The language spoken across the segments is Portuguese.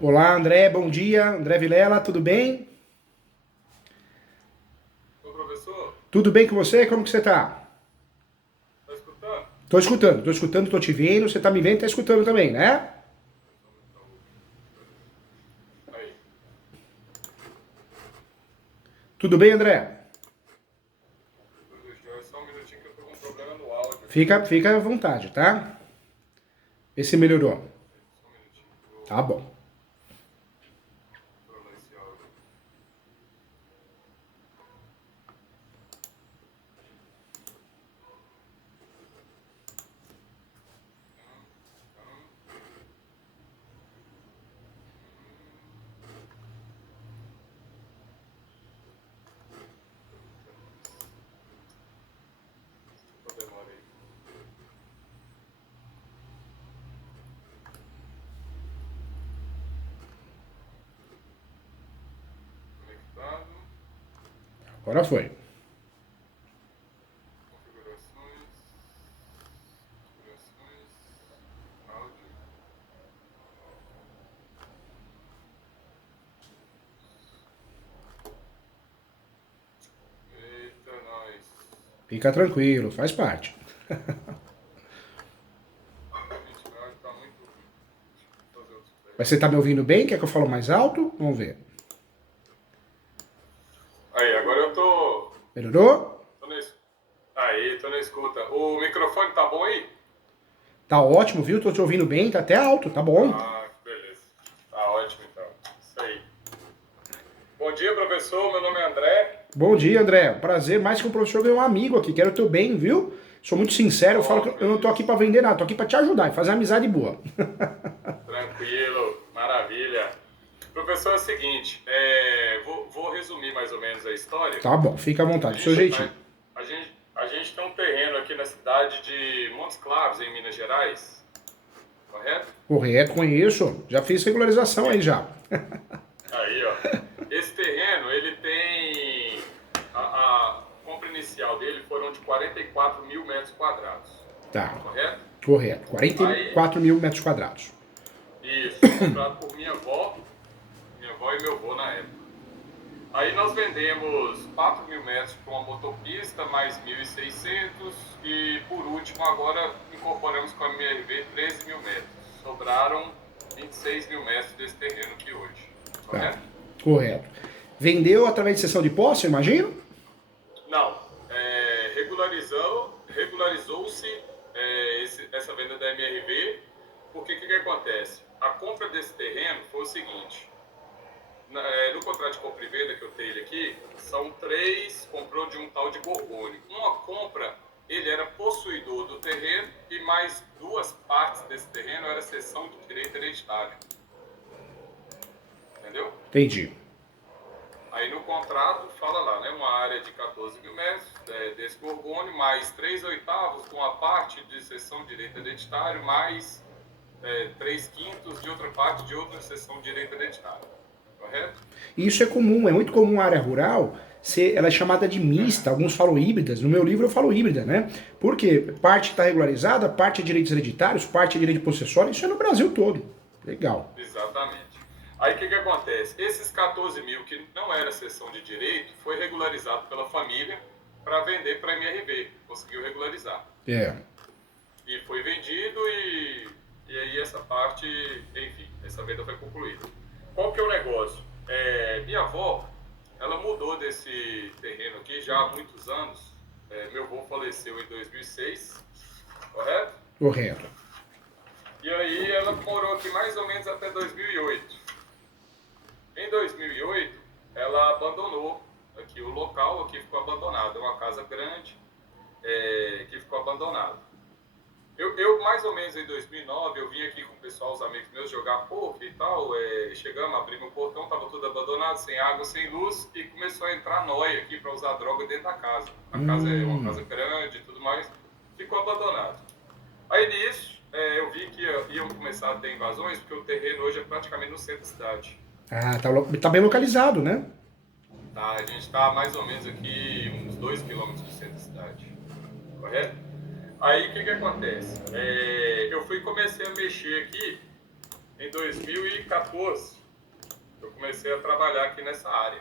Olá, André, bom dia. André Vilela, tudo bem? Ô professor, Tudo bem com você? Como que você tá? tá escutando? Tô escutando, tô te vendo. Você tá me vendo e tá escutando também, né? Aí, Tudo bem, André? tudo jóia. Só um minutinho que eu tô com um problema no áudio aqui. Fica à vontade, tá? Vê se melhorou. Só um minutinho. Tá Vou bom. controlar esse áudio. Só demora aí. Conectado. Agora foi. Configurações. Configurações. Áudio. Eita, nós. Fica tranquilo, faz parte. Gente, meu áudio tá muito ruim. Deixa eu fazer outro Mas teste. você tá me ouvindo bem? Quer que eu falo mais alto? Vamos ver. Aí, agora eu tô. Melhorou? Tô na, es- Aí, tô na escuta. O microfone tá bom aí? Tá ótimo, viu? Tô te ouvindo bem, tá até alto, tá bom? Ah, que beleza. Tá ótimo então. Isso aí. Bom dia, professor. Meu nome é André. Bom dia, André. Prazer, mais que um professor, ganhar um amigo aqui. Quero o teu bem, viu? Sou muito sincero, eu falo Oh, que eu não tô aqui feliz. pra vender nada, tô aqui pra te ajudar e fazer uma amizade boa. Tranquilo. Maravilha. Professor, é o seguinte. Vou resumir mais ou menos a história. Tá bom, fica à A vontade, do seu gente, jeitinho. a gente tem um terreno aqui na cidade de Montes Claros, em Minas Gerais. Correto? Correto, conheço. Já fiz regularização aí já. Aí, ó. Esse terreno, ele tem... A compra inicial dele foram de 44 mil metros quadrados. Tá, Correto? correto. quarenta e Aí, quatro mil metros quadrados. isso, comprado por minha avó e meu avô na época. Aí nós vendemos 4 mil metros para uma motopista, mais 1.600 e por último agora incorporamos com a MRV 13 mil metros. Sobraram 26 mil metros desse terreno aqui hoje, Tá, correto? correto. Vendeu através de sessão de posse, eu imagino? Não, regularizou-se essa venda da MRV, porque o que acontece? A compra desse terreno foi o seguinte, no contrato de compra e venda que eu tenho ele aqui, são três, comprou de um tal de Gorgônio. Uma compra, ele era possuidor do terreno e mais duas partes desse terreno era cessão de direito hereditário. Entendeu? Entendi. Aí no contrato fala lá, né, uma área de 14 mil metros desse Gorgônio, mais 3 oitavos com a parte de cessão de direito hereditário, mais 3 quintos de outra parte de outra cessão de direito hereditário. Correto? Isso é comum, é muito comum a área rural ela é chamada de mista, alguns falam híbridas, no meu livro eu falo híbrida, né? Porque parte está regularizada, parte é direitos hereditários, parte é direito possessório, isso é no Brasil todo. Legal. Exatamente. Aí o que acontece? Esses 14 mil que não era cessão de direito foi regularizado pela família para vender para a MRV. Conseguiu regularizar. É. E foi vendido e aí essa parte, enfim, essa venda foi concluída. Qual que é o negócio? Minha avó, ela mudou desse terreno aqui já há muitos anos. Meu avô faleceu em 2006, correto? Correto. E aí ela morou aqui mais ou menos até 2008. Em 2008, ela abandonou aqui o local, aqui ficou abandonado. É uma casa grande que ficou abandonada. Eu, mais ou menos em 2009, eu vim aqui com o pessoal, os amigos meus, jogar poker e tal. Chegamos, abrimos o portão, estava tudo abandonado, sem água, sem luz, e começou a entrar nóia aqui para usar droga dentro da casa. A casa é uma casa grande e tudo mais, ficou abandonado. Aí nisso, eu vi que iam começar a ter invasões, porque o terreno hoje é praticamente no centro da cidade. Ah, tá bem localizado, né? Tá, a gente está mais ou menos aqui uns 2 quilômetros do centro da cidade, correto? Aí o que acontece? Eu fui e comecei a mexer aqui Em 2014, eu comecei a trabalhar aqui nessa área,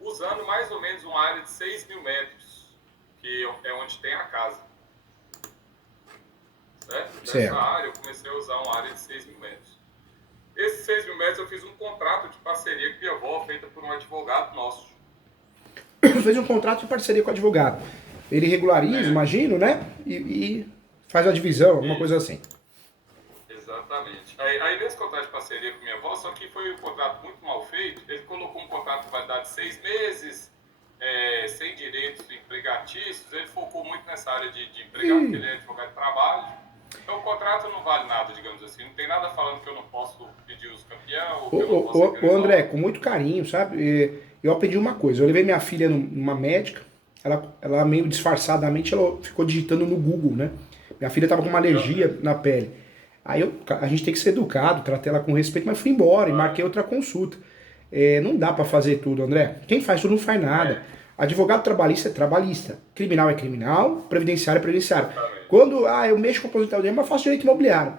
usando mais ou menos uma área de 6 mil metros, que é onde tem a casa. Certo? Nessa área, eu comecei a usar uma área de 6 mil metros. Esses 6 mil metros, eu fiz um contrato de parceria com minha avó, feita por um advogado nosso. Fez um contrato de parceria com o advogado. Ele regulariza, imagino, né? E faz a divisão, alguma coisa assim. Exatamente. Aí nesse contrato de parceria com minha avó, só que foi um contrato muito mal feito. Ele colocou um contrato de validade de 6 meses, sem direitos empregatícios. Ele focou muito nessa área de empregado, porque ele é advogado de trabalho. Então o contrato não vale nada, digamos assim. Não tem nada falando que eu não posso pedir os campeão, ou que eu não posso Ô André, com muito carinho, sabe? Eu aprendi uma coisa. Eu levei minha filha numa médica, ela meio disfarçadamente ela ficou digitando no Google, né? Minha filha tava com uma alergia na pele. Aí a gente tem que ser educado, tratei ela com respeito, mas fui embora e marquei outra consulta. Não dá pra fazer tudo, André. Quem faz tudo não faz nada. Advogado trabalhista é trabalhista. Criminal é criminal, previdenciário é previdenciário. Quando eu mexo com aposentadoria, mas faço direito imobiliário.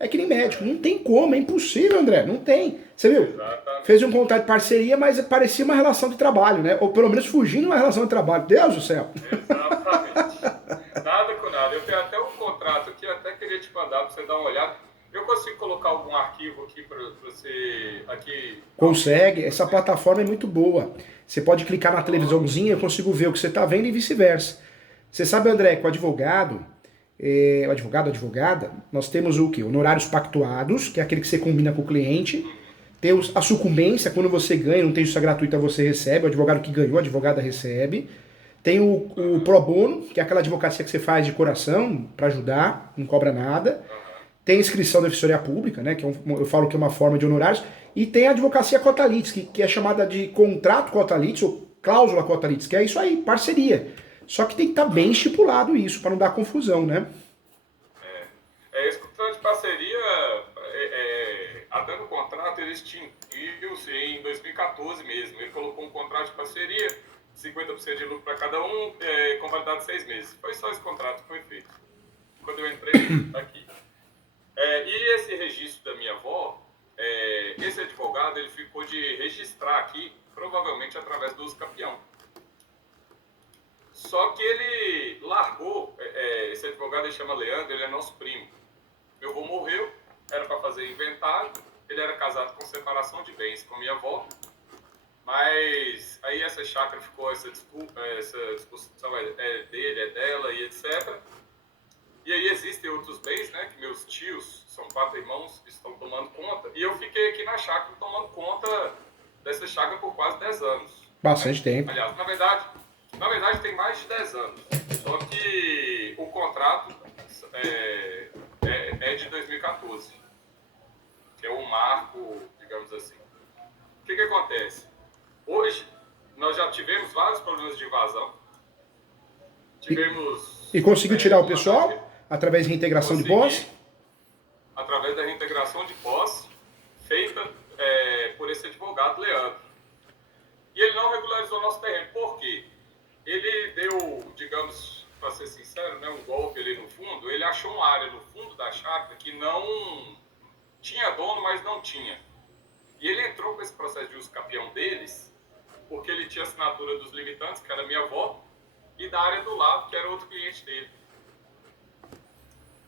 É que nem médico, não tem como, é impossível, André, não tem. Você viu? Exatamente. Fez um contrato de parceria, mas parecia uma relação de trabalho, né? Ou pelo menos fugindo de uma relação de trabalho. Deus do céu. Exatamente. Nada com nada. Eu tenho até um contrato aqui, eu até queria te mandar para você dar uma olhada. Eu consigo colocar algum arquivo aqui para você... Aqui. Consegue, essa plataforma é muito boa. Você pode clicar na televisãozinha, eu consigo ver o que você está vendo e vice-versa. Você sabe, André, que o advogado, advogada, nós temos o quê? Honorários pactuados, que é aquele que você combina com o cliente. Tem a sucumbência, quando você ganha, não tem justiça gratuita, você recebe. O advogado que ganhou, a advogada recebe. Tem o pro bono, que é aquela advocacia que você faz de coração, para ajudar, não cobra nada. Tem a inscrição da defensoria pública, né, que eu falo que é uma forma de honorários. E tem a advocacia cota-litis, que é chamada de contrato cota-litis, ou cláusula cota-litis, que é isso aí, parceria. Só que tem que estar bem estipulado isso, para não dar confusão, né? Esse contrato de parceria, até no contrato, ele extinguiu-se em 2014 mesmo. Ele colocou um contrato de parceria, 50% de lucro para cada um, com validade de 6 meses. Foi só esse contrato que foi feito. Quando eu entrei aqui. E esse registro da minha avó, esse advogado, ele ficou de registrar aqui, provavelmente através do uso campeão. Só que ele largou, esse advogado, ele chama Leandro, ele é nosso primo. Meu avô morreu, era para fazer inventário, ele era casado com separação de bens com minha avó, mas aí essa chácara ficou, essa discussão é dele, é dela e etc. E aí existem outros bens, né, que meus tios, são 4 irmãos, estão tomando conta, e eu fiquei aqui na chácara tomando conta dessa chácara por quase 10 anos. Bastante tempo. Aliás, na verdade tem mais de 10 anos, só que o contrato é de 2014, que é um marco, digamos assim. O que acontece? Hoje, nós já tivemos vários problemas de invasão. E conseguiu tirar o pessoal através de reintegração de posse? Através da reintegração de posse, feita por esse advogado, Leandro. E ele não regularizou nosso terreno. Por quê? Ele deu, digamos, para ser sincero, né, um golpe ali no fundo. Ele achou uma área no fundo da chácara que não tinha dono, mas não tinha. E ele entrou com esse processo de uso campeão deles, porque ele tinha assinatura dos limitantes, que era minha avó, e da área do lado, que era outro cliente dele.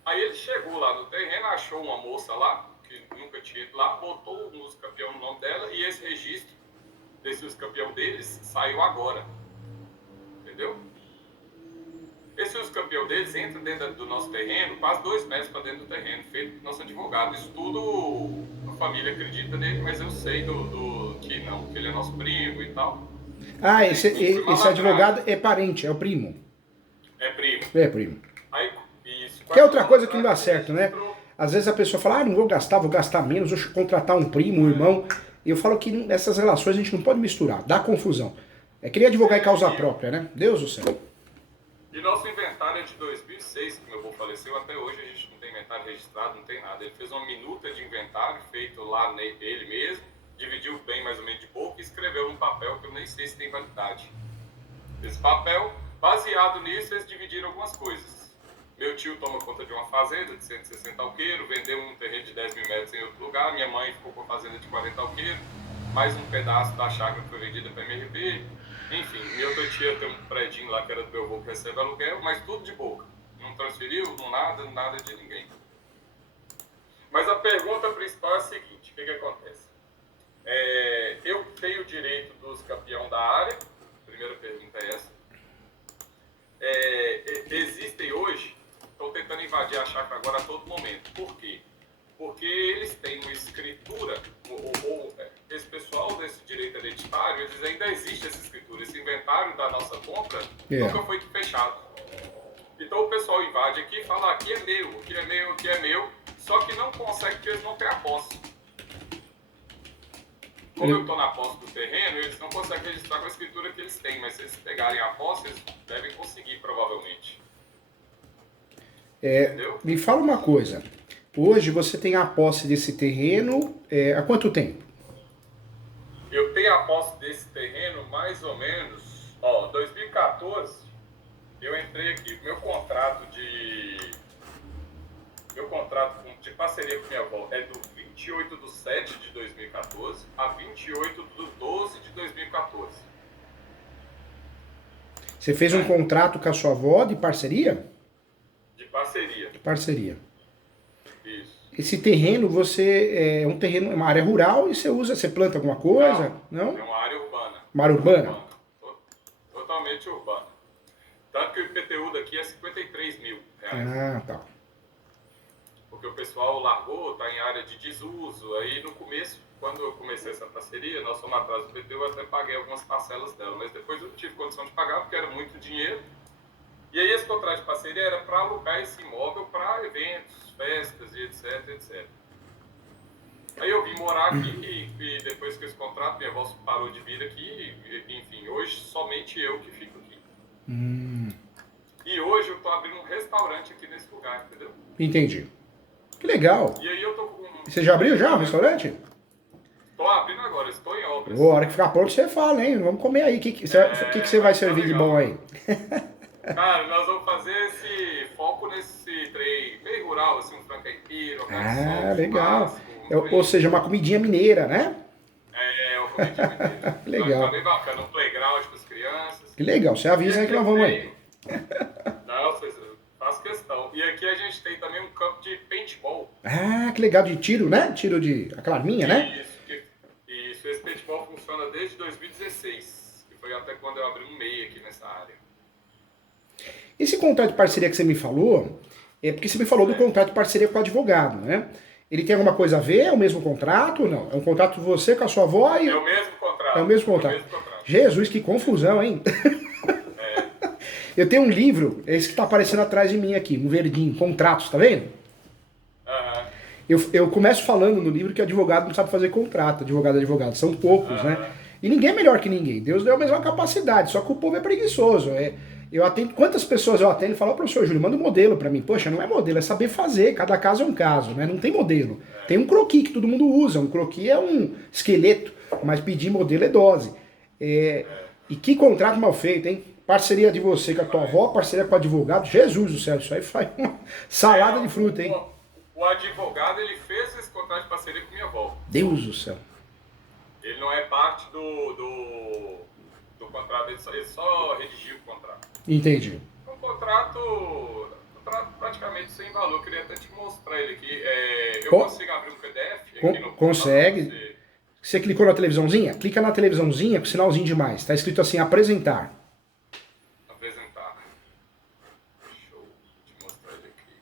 Aí ele chegou lá no terreno, achou uma moça lá, que nunca tinha ido lá, botou o uso campeão no nome dela, e esse registro desse uso campeão deles saiu agora. Entendeu? Esse uso campeão deles entra dentro do nosso terreno, quase 2 metros para dentro do terreno, feito por nosso advogado. Isso tudo a família acredita nele, mas eu sei que não, que ele é nosso primo e tal. Esse advogado é parente, é o primo. É primo. É primo. Aí, isso. Que é outra coisa que não dá certo, né? Às vezes a pessoa fala, não vou gastar menos, vou contratar um primo, um irmão. E eu falo que essas relações a gente não pode misturar, dá confusão. É que nem advogar em causa própria, né? Deus do céu. E nosso inventário é de 2006, que meu avô faleceu, até hoje a gente não tem inventário registrado, não tem nada. Ele fez uma minuta de inventário feito lá ele mesmo, dividiu bem mais ou menos de pouco e escreveu num papel que eu nem sei se tem validade. Esse papel, baseado nisso, eles dividiram algumas coisas. Meu tio toma conta de uma fazenda de 160 alqueiros, vendeu um terreno de 10 mil metros em outro lugar, minha mãe ficou com a fazenda de 40 alqueiros, mais um pedaço da chácara foi vendida para a MRV. Enfim, minha outra tia tem um predinho lá que era do meu avô que recebe aluguel, mas tudo de boca. Não transferiu, não nada de ninguém. Mas a pergunta principal é a seguinte, o que acontece? Eu tenho o direito dos campeões da área, a primeira pergunta é essa. Existem hoje, estão tentando invadir a chácara agora a todo momento. Por quê? Porque eles têm uma escritura, esse pessoal desse direito hereditário, eles ainda existe essa escritura, esse inventário da nossa compra nunca foi fechado. Então o pessoal invade aqui e fala, aqui é meu, aqui é meu, aqui é meu, só que não consegue porque eles não têm a posse. Como eu estou na posse do terreno, eles não conseguem registrar com a escritura que eles têm, mas se eles pegarem a posse, eles devem conseguir, provavelmente. Entendeu? Me fala uma coisa, hoje você tem a posse desse terreno há quanto tempo? Eu tenho a posse desse terreno mais ou menos, 2014, eu entrei aqui, meu contrato de parceria com minha avó é do 28/7/2014 a 28/12/2014. Você fez um contrato com a sua avó de parceria? De parceria. De parceria. Isso. Esse terreno, você é um terreno, uma área rural e você planta alguma coisa? Não? É uma área urbana. Uma área urbana? Totalmente urbana. Tanto que o IPTU daqui é 53 mil reais. Ah, tá. Porque o pessoal largou, está em área de desuso. Aí no começo, quando eu comecei essa parceria, nós fomos atrás do IPTU, eu até paguei algumas parcelas dela. Mas depois eu não tive condição de pagar, porque era muito dinheiro. E aí esse contrato de parceria era para alugar esse imóvel para eventos, festas e etc. Aí eu vim morar aqui e depois que esse contrato, minha avó parou de vir aqui, enfim, hoje somente eu que fico aqui. E hoje eu tô abrindo um restaurante aqui nesse lugar, entendeu? Entendi. Que legal. E aí eu tô com... Você já abriu já o restaurante? Tô abrindo agora, estou em obras. A hora que ficar pronto você fala, hein? Vamos comer aí. O que você vai servir de bom aí? Cara, nós vamos fazer esse foco nesse trem meio rural, assim, um frango caipira, legal. Ou seja, uma comidinha mineira, né? Uma comidinha mineira. Legal. Tá bem bacana, um playground com as crianças. Que legal, você avisa aí que nós vamos aí. Não, faço questão. E aqui a gente tem também um campo de paintball. Ah, que legal, de tiro, né? Tiro de aquela arminha, né? Isso, esse paintball funciona desde 2016, que foi até quando eu abri um MEI aqui nessa área. Esse contrato de parceria que você me falou, é porque você me falou do contrato de parceria com o advogado, né? Ele tem alguma coisa a ver? É o mesmo contrato ou não? É um contrato de você com a sua avó e... É o mesmo contrato. É o mesmo contrato. Jesus, que confusão, hein? Eu tenho um livro, esse que tá aparecendo atrás de mim aqui, um verdinho, contratos, tá vendo? Eu começo falando no livro que advogado não sabe fazer contrato, advogado, são poucos, né? E ninguém é melhor que ninguém, Deus deu a mesma capacidade, só que o povo é preguiçoso. Eu atendo, quantas pessoas eu atendo e falo, professor Júlio, manda um modelo pra mim. Poxa, não é modelo, é saber fazer, cada caso é um caso, né? Não tem modelo. Tem um croquis que todo mundo usa, um croquis é um esqueleto, mas pedir modelo é dose. E que contrato mal feito, hein? Parceria de você com a tua avó, parceria com o advogado, Jesus do céu, isso aí faz uma salada de fruta, hein? O advogado, ele fez esse contrato de parceria com minha avó. Deus do céu. Ele não é parte do contrato, ele só redigiu o contrato. Entendi. Um contrato praticamente sem valor, eu queria até te mostrar ele aqui. Eu consigo abrir um PDF aqui no Consegue. Você clicou na televisãozinha? Clica na televisãozinha com o sinalzinho de mais. Tá escrito assim, apresentar. Apresentar. Deixa eu te mostrar ele aqui.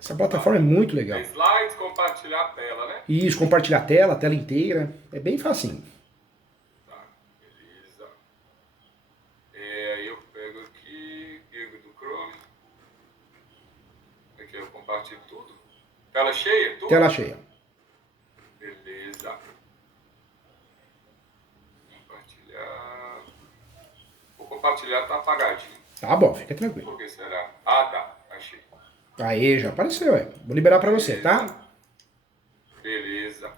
Essa plataforma é muito legal. Slides, compartilhar a tela, né? Isso, compartilhar a tela inteira. É bem facinho. Tá, beleza. Aí eu pego aqui, Google do Chrome. Aqui eu compartilho tudo. Tela cheia? Tudo? Tela cheia. Beleza. Compartilhar. Vou compartilhar, tá apagadinho. Tá bom, fica tranquilo. Por que será? Ah, tá. Achei. Aí, já apareceu, Vou liberar pra você, tá? Beleza.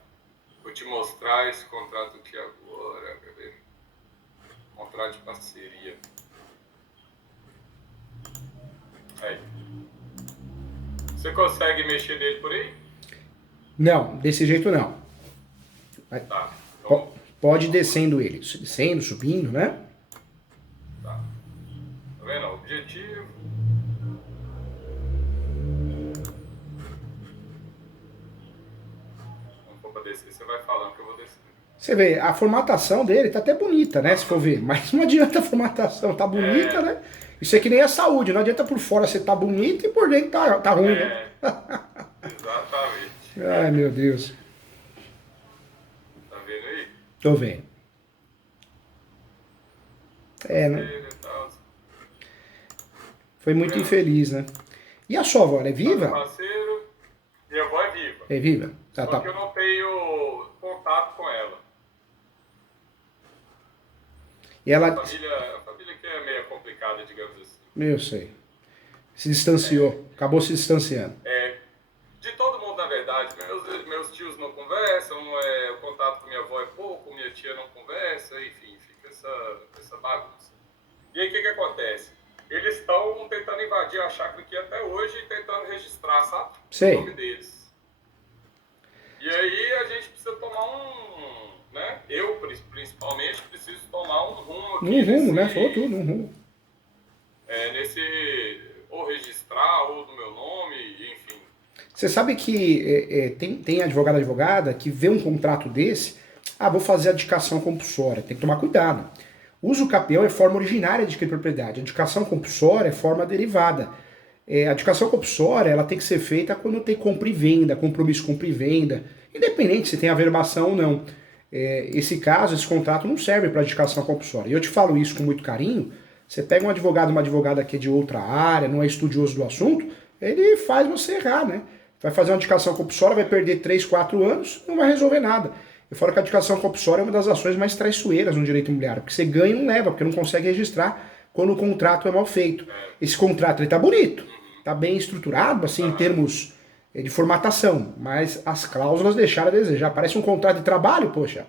Vou te mostrar esse contrato aqui agora. Cadê? Contrato de parceria. Aí. Você consegue mexer nele por aí? Não, desse jeito não. Vai- Tá. Então, Pode ir descendo ele, descendo, subindo, né? tá. Tá vendo? Objetivo. Quando for pra descer, você vai falando que eu vou descer. Você vê, a formatação dele tá até bonita, né? Se for ver. Mas não adianta a formatação, tá bonita, né? Isso é que nem a saúde, não adianta por fora você tá bonito e por dentro tá ruim, né? Exatamente. Ai, meu Deus. Tá vendo aí? Tô vendo. É, né? Foi muito infeliz, né? E a sua avó, ela é viva? Parceiro, minha avó é viva. É viva? Só que eu não tenho contato com ela. E ela... A família que é meio complicada, digamos assim. Eu sei. Se distanciou. Acabou se distanciando. De todo mundo, na verdade. Meus tios não conversam, o contato com minha avó é pouco, minha tia não conversa, enfim, fica essa bagunça. E aí o que acontece? Eles estão tentando invadir a chácara aqui até hoje e tentando registrar, sabe? Sei. O nome deles. E aí a gente precisa tomar né? Eu, principalmente, preciso tomar um rumo aqui. Um rumo, né? Falou tudo, um rumo. Ou registrar, ou do meu nome, enfim. Você sabe que tem advogada que vê um contrato desse, vou fazer a adicação compulsória, tem que tomar cuidado. Uso capião é forma originária de adquirir propriedade, a adicação compulsória é forma derivada. A adicação compulsória ela tem que ser feita quando tem compra e venda, compromisso compra e venda, independente se tem averbação ou não. Esse caso, esse contrato não serve para adicação compulsória. E eu te falo isso com muito carinho. Você pega um advogado, uma advogada que é de outra área, não é estudioso do assunto, ele faz você errar, né? Vai fazer uma adicação compulsória, vai perder 3, 4 anos, não vai resolver nada. Eu falo que a adicação compulsória é uma das ações mais traiçoeiras no direito imobiliário, porque você ganha e não leva, porque não consegue registrar quando o contrato é mal feito. Esse contrato ele tá bonito, tá bem estruturado, assim, em termos de formatação, mas as cláusulas deixaram a desejar. Parece um contrato de trabalho, poxa.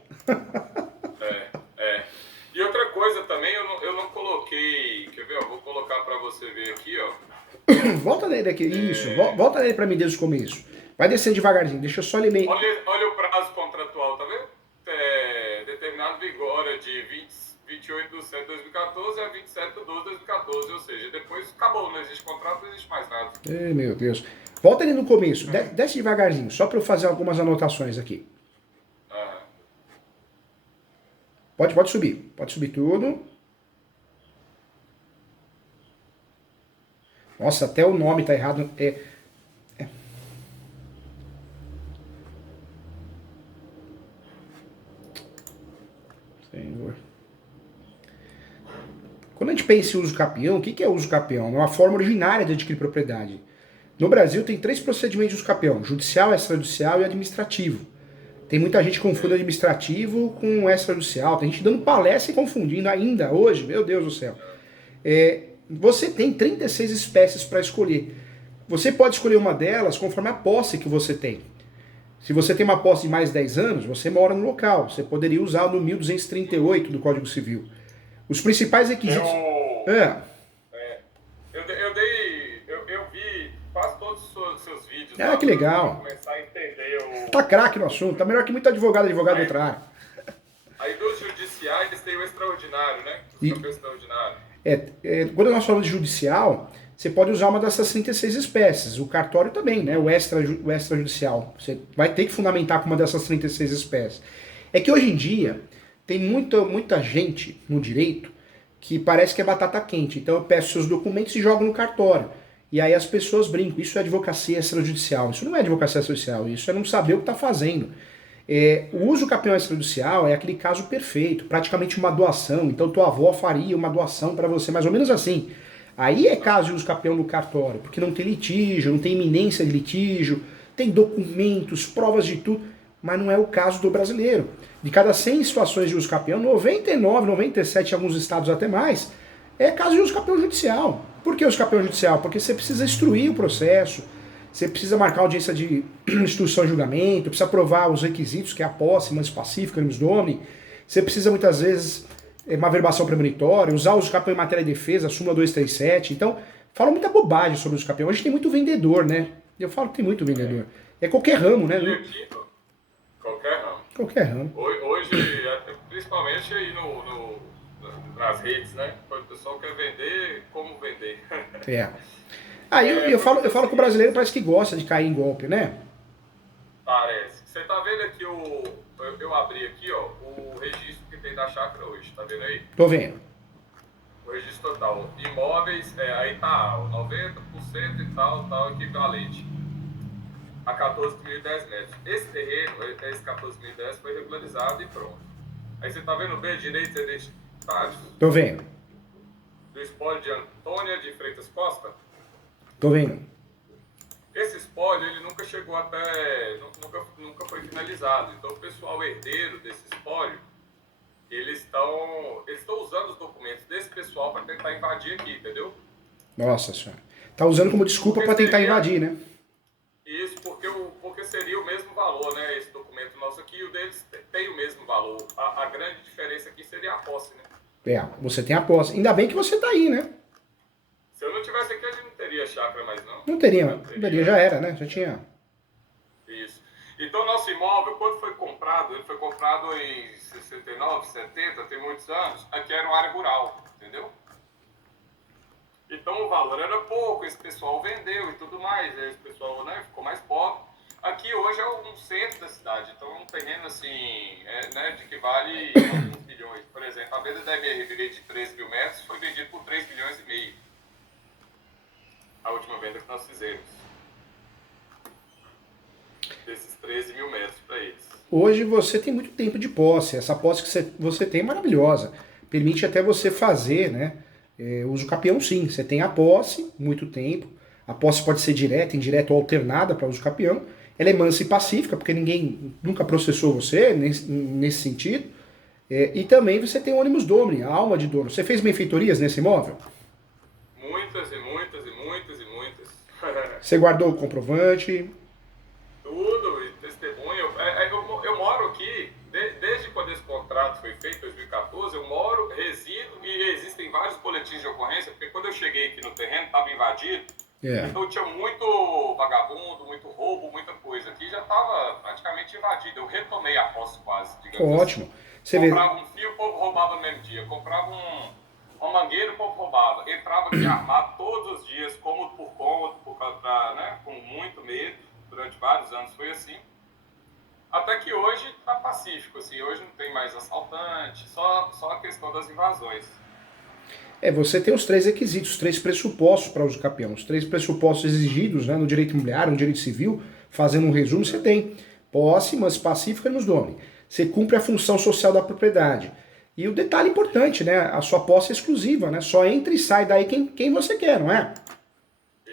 E outra coisa também, eu não coloquei, quer ver, eu vou colocar para você ver aqui, ó. Volta nele aqui, isso, volta nele para mim desde o começo. Vai descendo devagarzinho, deixa eu só ele meio... Olha o prazo contratual, tá vendo? Determinado vigor de 28 de setembro de 2014 a 27 de 12 de 2014, ou seja, depois acabou, não existe contrato, não existe mais nada. Ai, meu Deus. Volta ali no começo, desce devagarzinho, só para eu fazer algumas anotações aqui. Pode subir tudo. Nossa, até o nome tá errado. Senhor. Quando a gente pensa em uso capião, o que é uso capião? É uma forma originária de adquirir propriedade. No Brasil tem 3 procedimentos de uso capião: judicial, extrajudicial e administrativo. Tem muita gente que confunde administrativo com extrajudicial. Tem gente dando palestra e confundindo ainda hoje. Meu Deus do céu. Você tem 36 espécies para escolher. Você pode escolher uma delas conforme a posse que você tem. Se você tem uma posse de mais de 10 anos, você mora no local. Você poderia usar o no 1238 do Código Civil. Os principais requisitos... Eu vi quase todos os seus vídeos. Que legal. Começar a entender Tá craque no assunto. Tá melhor que muito advogado de outra área. Aí dos judiciais tem o extraordinário, né? O extraordinário. Quando nós falamos de judicial, você pode usar uma dessas 36 espécies. O cartório também, né? O extrajudicial. Você vai ter que fundamentar com uma dessas 36 espécies. É que hoje em dia tem muita gente no direito que parece que é batata quente. Então eu peço seus documentos e jogo no cartório. E aí as pessoas brincam. Isso é advocacia extrajudicial. Isso não é advocacia extrajudicial. Isso é não saber o que está fazendo. O uso capião extrajudicial é aquele caso perfeito, praticamente uma doação. Então tua avó faria uma doação para você, mais ou menos assim. Aí é caso de uso capião no cartório, porque não tem litígio, não tem iminência de litígio, tem documentos, provas de tudo, mas não é o caso do brasileiro. De cada 100 situações de uso capião, 99, 97 em alguns estados até mais, é caso de uso capião judicial. Por que uso capião judicial? Porque você precisa instruir o processo, você precisa marcar audiência de instrução e julgamento, precisa provar os requisitos, que é a posse, mais pacífica, animus domini. Você precisa muitas vezes uma averbação premonitória, usar o uso capião em matéria de defesa, súmula 237. Então, falam muita bobagem sobre o uso capião. A gente tem muito vendedor, né? Eu falo que tem muito vendedor. É qualquer ramo, né? E aqui, qualquer ramo. Qualquer ramo. Hoje, principalmente aí nas redes, né? O pessoal quer vender, como vender. É. Aí eu falo que o brasileiro parece que gosta de cair em golpe, né? Parece. Você tá vendo aqui eu abri aqui, ó, o registro que tem da chácara hoje, tá vendo aí? Tô vendo. O registro total. Imóveis, aí tá, ó, 90% e tal, equivalente a 14.010 metros. Esse terreno, esse 14.010 foi regularizado e pronto. Aí você tá vendo bem direitos identitários Tô vendo. do espólio de Antônia de Freitas Costa? Tô vendo. Esse espólio, ele nunca chegou até, nunca foi finalizado. Então, o pessoal herdeiro desse espólio, eles estão usando os documentos desse pessoal para tentar invadir aqui, entendeu? Nossa senhora. Tá usando como desculpa para tentar invadir, né? Isso, porque seria o mesmo valor, né? Esse documento nosso aqui e o deles tem o mesmo valor. A grande diferença aqui seria a posse, né? É, você tem a posse. Ainda bem que você tá aí, né? Se eu não tivesse aqui, a gente não teria chácara mais, não. Não teria, já era, né? Já tinha. Isso. Então, nosso imóvel, quando foi comprado, ele foi comprado em 69, 70, tem muitos anos, aqui era uma área rural, entendeu? Então, o valor era pouco, esse pessoal vendeu e tudo mais, esse pessoal, né, ficou mais pobre. Aqui hoje é um centro da cidade, então é um terreno assim, né, de que vale alguns milhões. Por exemplo, a venda da MRV de 13 mil metros foi vendida por 3 milhões e meio. A última venda que nós fizemos. Desses 13 mil metros para eles. Hoje você tem muito tempo de posse. Essa posse que você tem é maravilhosa. Permite até você fazer, né? Uso capião, sim. Você tem a posse, muito tempo. A posse pode ser direta, indireta ou alternada para uso capião. Ela é mansa e pacífica, porque ninguém nunca processou você nesse sentido. E também você tem o ônibus Domini, a alma de dono. Você fez benfeitorias nesse imóvel? Muitas e muitas e muitas e muitas. Você guardou o comprovante? Tudo, e testemunha. Eu moro aqui, desde quando esse contrato foi feito, em 2014, eu moro, resido e existem vários boletins de ocorrência, porque quando eu cheguei aqui no terreno, estava invadido, então tinha muito vagabundo, muito roubo, muita coisa. Aqui já estava praticamente invadido. Eu retomei a posse quase, digamos Ótimo. assim. Você comprava um fio, o povo roubava no mesmo dia. Comprava uma mangueira, o povo roubava. Entrava aqui armado todos os dias, cômodo por cômodo, né, com muito medo. Durante vários anos foi assim. Até que hoje está pacífico, assim. Hoje não tem mais assaltante, só a questão das invasões. Você tem os 3 requisitos, os 3 pressupostos para uso capião. Os 3 pressupostos exigidos, né, no direito imobiliário, no direito civil. Fazendo um resumo, você tem posse, mansa e pacífica nos domini. Você cumpre a função social da propriedade. E o detalhe importante, né? A sua posse é exclusiva, né? Só entra e sai daí quem você quer, não é?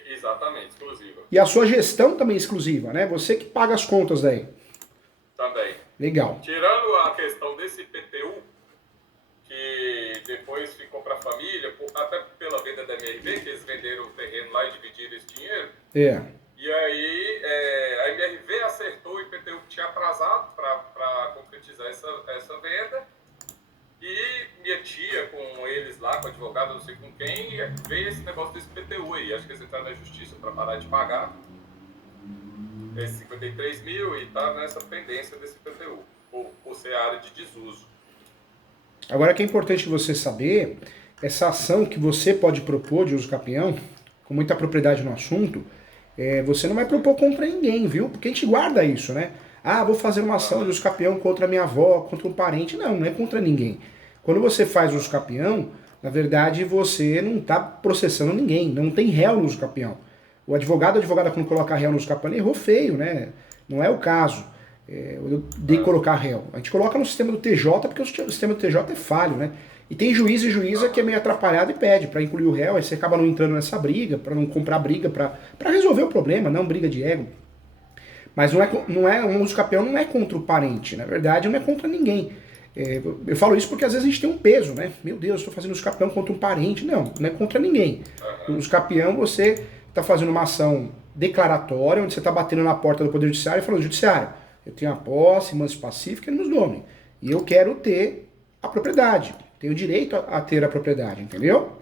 Exatamente, exclusiva. E a sua gestão também é exclusiva, né? Você que paga as contas daí. Também. Legal. Tirando a questão desse IPTU, que depois ficou para a família, até pela venda da MRV, que eles venderam o terreno lá e dividiram esse dinheiro. E aí a MRV acertou o IPTU que tinha atrasado para concretizar essa venda. E minha tia, com eles lá, com o advogado, não sei com quem, veio esse negócio desse IPTU aí. Acho que eles entraram na justiça para parar de pagar. Esse 53 mil e tá nessa pendência desse IPTU, por ser área de desuso. Agora, o que é importante você saber, essa ação que você pode propor de uso capião, com muita propriedade no assunto, você não vai propor contra ninguém, viu? Porque a gente guarda isso, né? Ah, vou fazer uma ação de uso capião contra minha avó, contra um parente. Não é contra ninguém. Quando você faz uso capião, na verdade você não está processando ninguém, não tem réu no uso capião. O advogado, a advogada, quando coloca réu no uso capião, ele errou feio, né? Não é o caso de colocar réu. A gente coloca no sistema do TJ, porque o sistema do TJ é falho, né? E tem juiz e juíza que é meio atrapalhado e pede para incluir o réu, aí você acaba não entrando nessa briga, para não comprar briga, para resolver o problema, não briga de ego. Mas um uso capião não é contra o parente, na verdade não é contra ninguém. Eu falo isso porque às vezes a gente tem um peso, né? Meu Deus, estou fazendo uso capião contra um parente. Não é contra ninguém. O uso capião, você está fazendo uma ação declaratória, onde você está batendo na porta do Poder Judiciário e falando, judiciário, eu tenho a posse, mansa e pacífica nos domini. E eu quero ter a propriedade. Tenho direito a ter a propriedade, entendeu?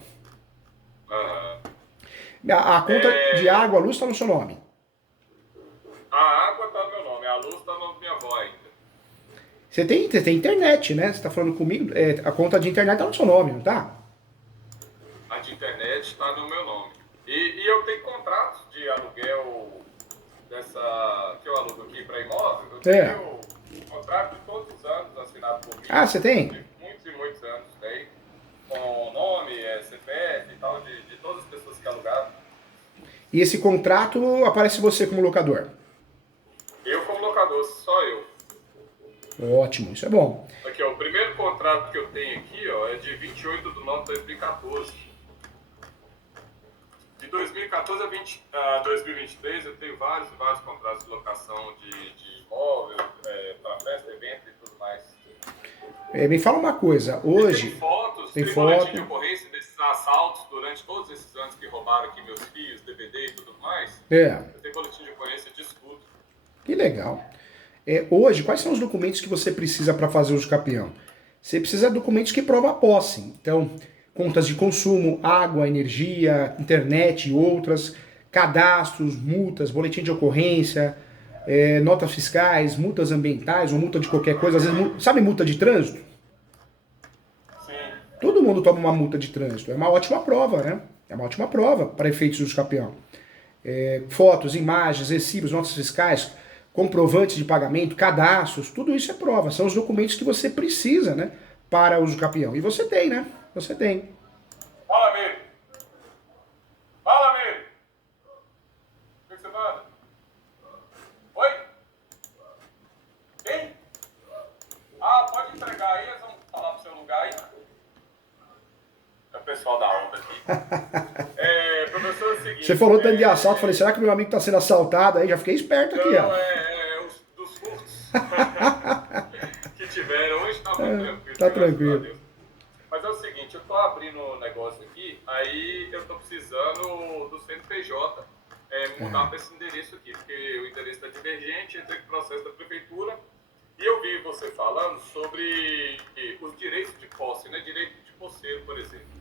A conta de água, a luz está no seu nome. A água tá no meu nome, a luz tá no nome da minha avó ainda. Você tem internet, né? Você tá falando comigo, a conta de internet tá no seu nome, não tá? A de internet tá no meu nome. E eu tenho contratos de aluguel dessa que eu alugo aqui para imóvel. Eu tenho contrato de todos os anos assinado por mim. Ah, você tem? De muitos e muitos anos, tem. Com nome, CPF e tal, de todas as pessoas que alugaram. E esse contrato aparece você como locador? Eu como locador, só eu. Ótimo, isso é bom. Aqui, ó, o primeiro contrato que eu tenho aqui, ó, é de 28 de 9 de 2014. De 2014 a 2023, eu tenho vários contratos de locação de imóvel, para festa, evento e tudo mais. Me fala uma coisa, hoje... Tem boletim de ocorrência desses assaltos durante todos esses anos que roubaram aqui meus fios, DVD e tudo mais. Eu tenho boletim de ocorrência disso tudo. Que legal. Hoje, quais são os documentos que você precisa para fazer uso capião? Você precisa de documentos que provam a posse. Então, contas de consumo, água, energia, internet e outras, cadastros, multas, boletim de ocorrência, notas fiscais, multas ambientais ou multa de qualquer coisa. Às vezes, sabe multa de trânsito? Todo mundo toma uma multa de trânsito. É uma ótima prova, né? É uma ótima prova para efeitos de uso capião. Fotos, imagens, recibos, notas fiscais, comprovantes de pagamento, cadastros, tudo isso é prova. São os documentos que você precisa, né, para uso capião. E você tem, né? Você tem. Fala, Meire. Fala, Meire. O que você manda? Oi? Quem? Ah, pode entregar aí, eles vão falar pro seu lugar aí. É o pessoal da onda aqui. Professor, é o seguinte... Você falou tanto de assalto, falei, será que meu amigo tá sendo assaltado aí? Já fiquei esperto aqui, não, ó. Os dos furtos que tiveram, hoje tá muito tranquilo. Tá tranquilo. Mas é o seguinte, eu tô abrindo um negócio aqui, aí eu tô precisando do CNPJ mudar para esse endereço aqui, porque o endereço tá divergente, entrei com o processo da prefeitura, e eu vi você falando sobre os direitos de posse, né? Direito de posseiro, por exemplo.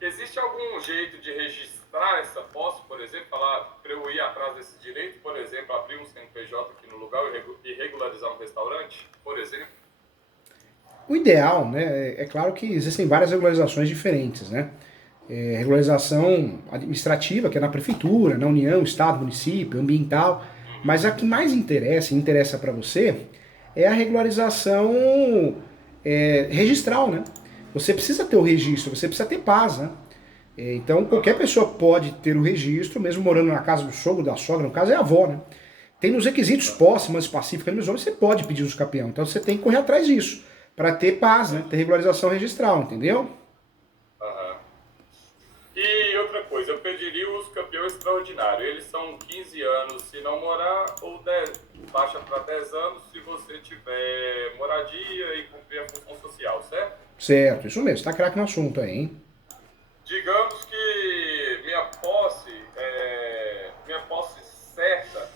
Existe algum jeito de registrar essa posse, por exemplo, para eu ir atrás desse direito, por exemplo, abrir um CNPJ aqui no lugar e regularizar um restaurante, por exemplo? O ideal, né, é claro que existem várias regularizações diferentes, né? Regularização administrativa, que é na prefeitura, na União, Estado, município, ambiental, mas a que mais interessa para você, é a regularização registral, né? Você precisa ter o registro, você precisa ter paz, né? Então qualquer pessoa pode ter o registro, mesmo morando na casa do sogro, da sogra, no caso é a avó, né? Tem nos requisitos posse, mas pacífica, você pode pedir uso capião, então você tem que correr atrás disso, para ter paz, né? Ter regularização registral, entendeu? E outra coisa, eu pediria o uso capião extraordinário. Eles são 15 anos se não morar, ou baixa para 10 anos se você tiver moradia e cumprir a função social, certo? Certo, isso mesmo, tá craque no assunto aí, hein? Digamos que minha posse certa,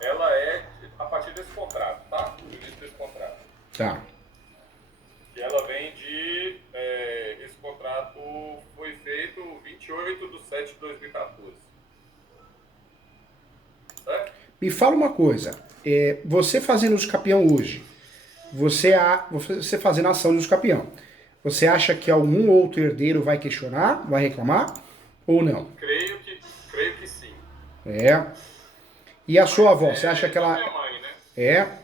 ela é a partir desse contrato, tá? Do início desse contrato. Tá. E ela vem de... esse contrato foi feito 28/7 de 2014. Certo? Me fala uma coisa, você fazendo uso capião hoje, você fazendo a ação de uso capião, você acha que algum outro herdeiro vai questionar, vai reclamar, ou não? Creio que sim. E a sua avó, você acha que ela... Minha mãe, né?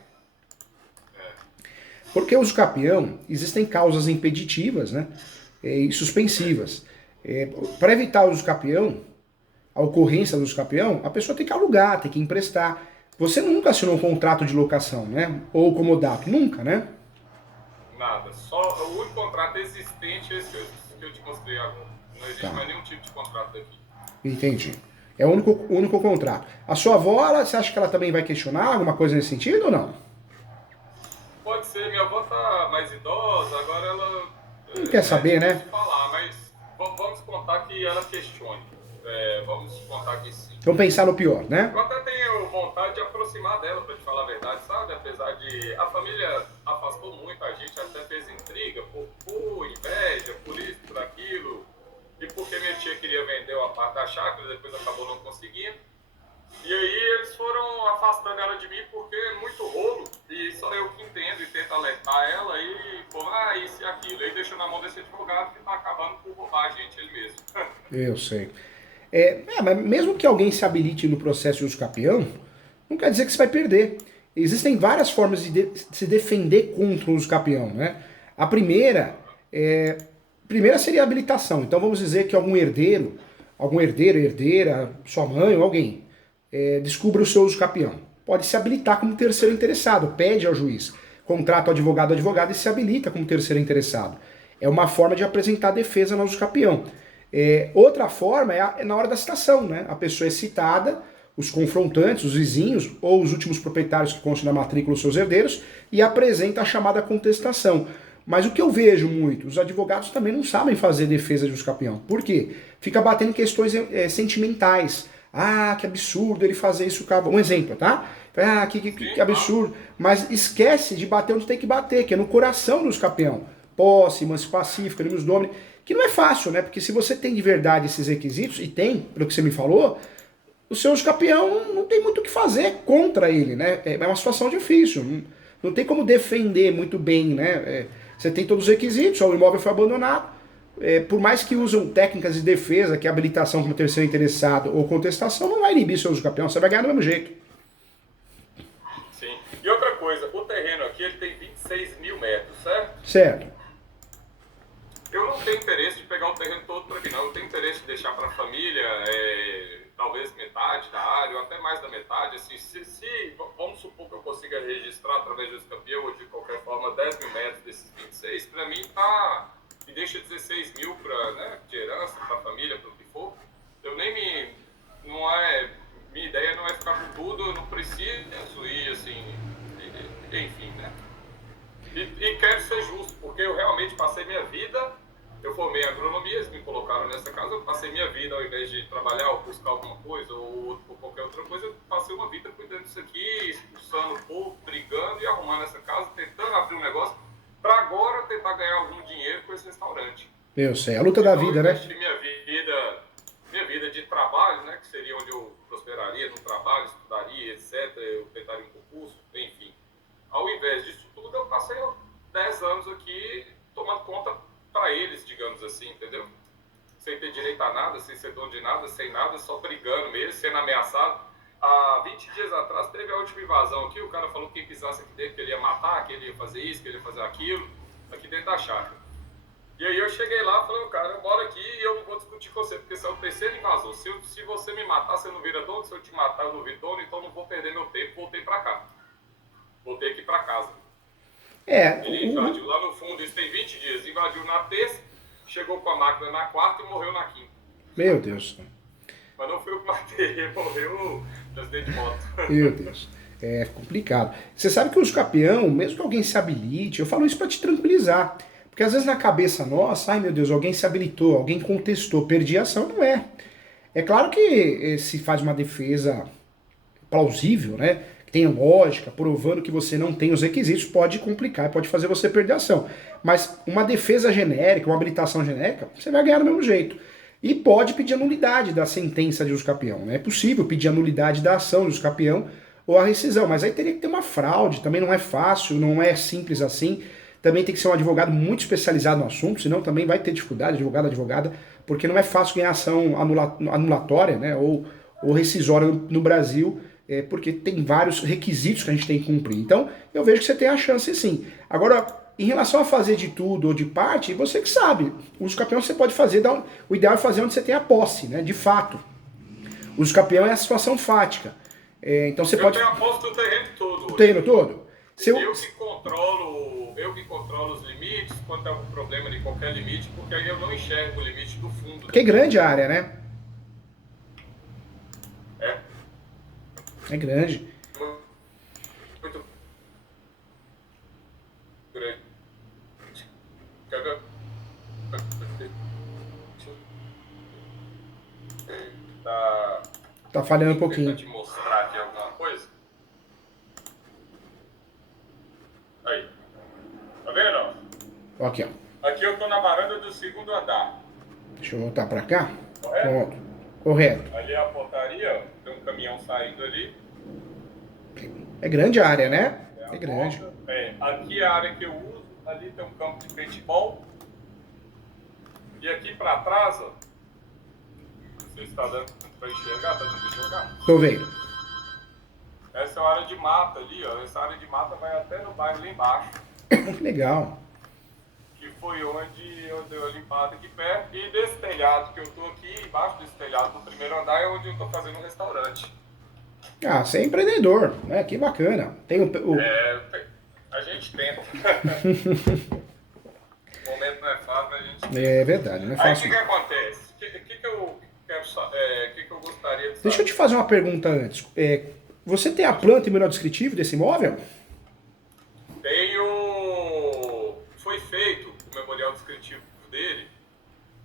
Porque o uso capião, existem causas impeditivas, né, e suspensivas. Para evitar o uso capião, a ocorrência do uso capião, a pessoa tem que alugar, tem que emprestar. Você nunca assinou um contrato de locação, né? Ou comodato, nunca, né? Nada, só o único contrato existente é esse que eu te mostrei agora. Não existe mais nenhum tipo de contrato aqui. Entendi. É o único contrato. A sua avó, você acha que ela também vai questionar alguma coisa nesse sentido ou não? Pode ser, minha avó tá mais idosa, agora ela... Não quer saber, né? Falar, mas vamos contar que ela questione. Vamos contar que sim. Vamos pensar no pior, né? Eu até tenho vontade de aproximar dela, pra te falar a verdade, sabe? Apesar de a família afastou muito a gente, até fez intriga por inveja, por isso, por aquilo. E porque minha tia queria vender uma parte da chácara, depois acabou não conseguindo. E aí eles foram afastando ela de mim porque é muito rolo e só eu que entendo e tento alertar ela e, pô, isso e aquilo. E aí deixa na mão desse advogado que tá acabando por roubar a gente, ele mesmo. Eu sei. Mas mesmo que alguém se habilite no processo de uso capião, não quer dizer que você vai perder. Existem várias formas de se defender contra o uso capião, né? A primeira seria a habilitação. Então vamos dizer que algum herdeiro, herdeira, sua mãe ou alguém, descubra o seu uso capião. Pode se habilitar como terceiro interessado, pede ao juiz, contrata o advogado ou advogada e se habilita como terceiro interessado. É uma forma de apresentar defesa no uso capião. Outra forma é na hora da citação, né? A pessoa é citada, os confrontantes, os vizinhos ou os últimos proprietários que constam na matrícula, os seus herdeiros, e apresenta a chamada contestação. Mas o que eu vejo muito, os advogados também não sabem fazer defesa de uso capião. Por quê? Fica batendo em questões sentimentais. Ah, que absurdo ele fazer isso. Um exemplo, tá? Ah, que absurdo. Mas esquece de bater onde tem que bater, que é no coração do uso capião. Posse, manso pacífico, animus domini, que não é fácil, né? Porque se você tem de verdade esses requisitos, e tem, pelo que você me falou, o seu uso capião não tem muito o que fazer contra ele, né? É uma situação difícil. Não tem como defender muito bem, né? Você tem todos os requisitos, o imóvel foi abandonado. Por mais que usam técnicas de defesa, que é habilitação como terceiro interessado ou contestação, não vai inibir seu uso capião, você vai ganhar do mesmo jeito. Sim. E outra coisa, o terreno aqui ele tem 26 mil metros, certo? Certo. Eu não tenho interesse de pegar o terreno todo para mim, não. Eu tenho interesse de deixar para a família, talvez metade da área, ou até mais da metade. Assim, vamos supor que eu consiga registrar através do campeão ou de qualquer forma 10 mil metros desses 26, para mim tá. Me deixa 16 mil para, né, de herança para a família, para o que for. Eu nem me. Não é. Minha ideia não é ficar com tudo, eu não preciso ir assim. Enfim, né? E quero ser justo, porque eu realmente passei minha vida. Eu formei agronomia, eles me colocaram nessa casa, eu passei minha vida, ao invés de trabalhar ou buscar alguma coisa ou qualquer outra coisa, eu passei uma vida cuidando disso aqui, expulsando o povo, brigando e arrumando essa casa, tentando abrir um negócio, para agora tentar ganhar algum dinheiro com esse restaurante. Eu sei, a luta da vida, né? Minha vida de trabalho, né, que seria onde eu prosperaria no trabalho, estudaria, etc., eu tentaria um concurso, enfim. Ao invés disso tudo, eu passei 10 anos aqui tomando conta para eles, digamos assim, entendeu? Sem ter direito a nada, sem ser dono de nada, sem nada, só brigando mesmo, sendo ameaçado. Há 20 dias atrás teve a última invasão aqui, o cara falou que quem pisasse aqui dentro, que ele ia matar, que ele ia fazer isso, que ele ia fazer aquilo, aqui dentro da chácara. E aí eu cheguei lá e falei, cara, eu moro aqui e eu não vou discutir com você, porque você é o terceiro invasor. Se você me matar, você não vira dono, se eu te matar, eu não viro dono, então eu não vou perder meu tempo, voltei para cá. Voltei aqui para casa. Ele invadiu lá no fundo, isso tem 20 dias. Invadiu na terça, chegou com a máquina na quarta e morreu na quinta. Meu Deus. Mas não foi o que matei, morreu no acidente de moto. Meu Deus. É complicado. Você sabe que o uso capião, mesmo que alguém se habilite, eu falo isso para te tranquilizar. Porque às vezes na cabeça nossa, ai meu Deus, alguém se habilitou, alguém contestou, perdi a ação. Não é. É claro que se faz uma defesa plausível, né? Tem lógica, provando que você não tem os requisitos, pode complicar, pode fazer você perder a ação. Mas uma defesa genérica, uma habilitação genérica, você vai ganhar do mesmo jeito. E pode pedir a nulidade da sentença de uso capião. Né? É possível pedir a nulidade da ação de uso capião ou a rescisão, mas aí teria que ter uma fraude, também não é fácil, não é simples assim. Também tem que ser um advogado muito especializado no assunto, senão também vai ter dificuldade, advogada, porque não é fácil ganhar ação anulatória, né, ou rescisória no Brasil, porque tem vários requisitos que a gente tem que cumprir. Então, eu vejo que você tem a chance sim. Agora, em relação a fazer de tudo ou de parte, você que sabe. O uso capião você pode fazer, o ideal é fazer onde você tem a posse, né, de fato. O uso capião é a situação fática. Então você pode... Eu tenho a posse do terreno todo. O terreno todo? Eu que controlo os limites, quando tem algum problema de qualquer limite, porque aí eu não enxergo o limite do fundo. Porque é grande a área, né? É grande. Muito grande. Tá falhando um pouquinho. Vou te mostrar aqui alguma coisa. Aí. Tá vendo? Aqui, ó. Aqui eu tô na varanda do segundo andar. Deixa eu voltar pra cá. Correto? Pronto. Correto. Ali é a portaria, ó, tem um caminhão saindo ali. É grande a área, né? É a É grande. porta. Aqui é a área que eu uso, ali tem um campo de paintball. E aqui para trás, ó, você está dando para enxergar, tá dando para enxergar? Tô vendo. Essa é a área de mata ali, ó. Essa área de mata vai até no bairro lá embaixo. Legal. Que foi onde eu dei uma limpada aqui perto. E desse telhado que eu tô aqui, embaixo desse telhado do primeiro andar, é onde eu tô fazendo um restaurante. Ah, você é empreendedor, né? Que bacana. Tem A gente tenta. O momento não é fácil, mas a gente tenta. É verdade, não é Aí o fácil. que acontece? O que eu quero que eu gostaria de saber? Deixa eu te fazer uma pergunta antes. Você tem a planta e o manual descritivo desse imóvel? Foi feito o memorial descritivo dele.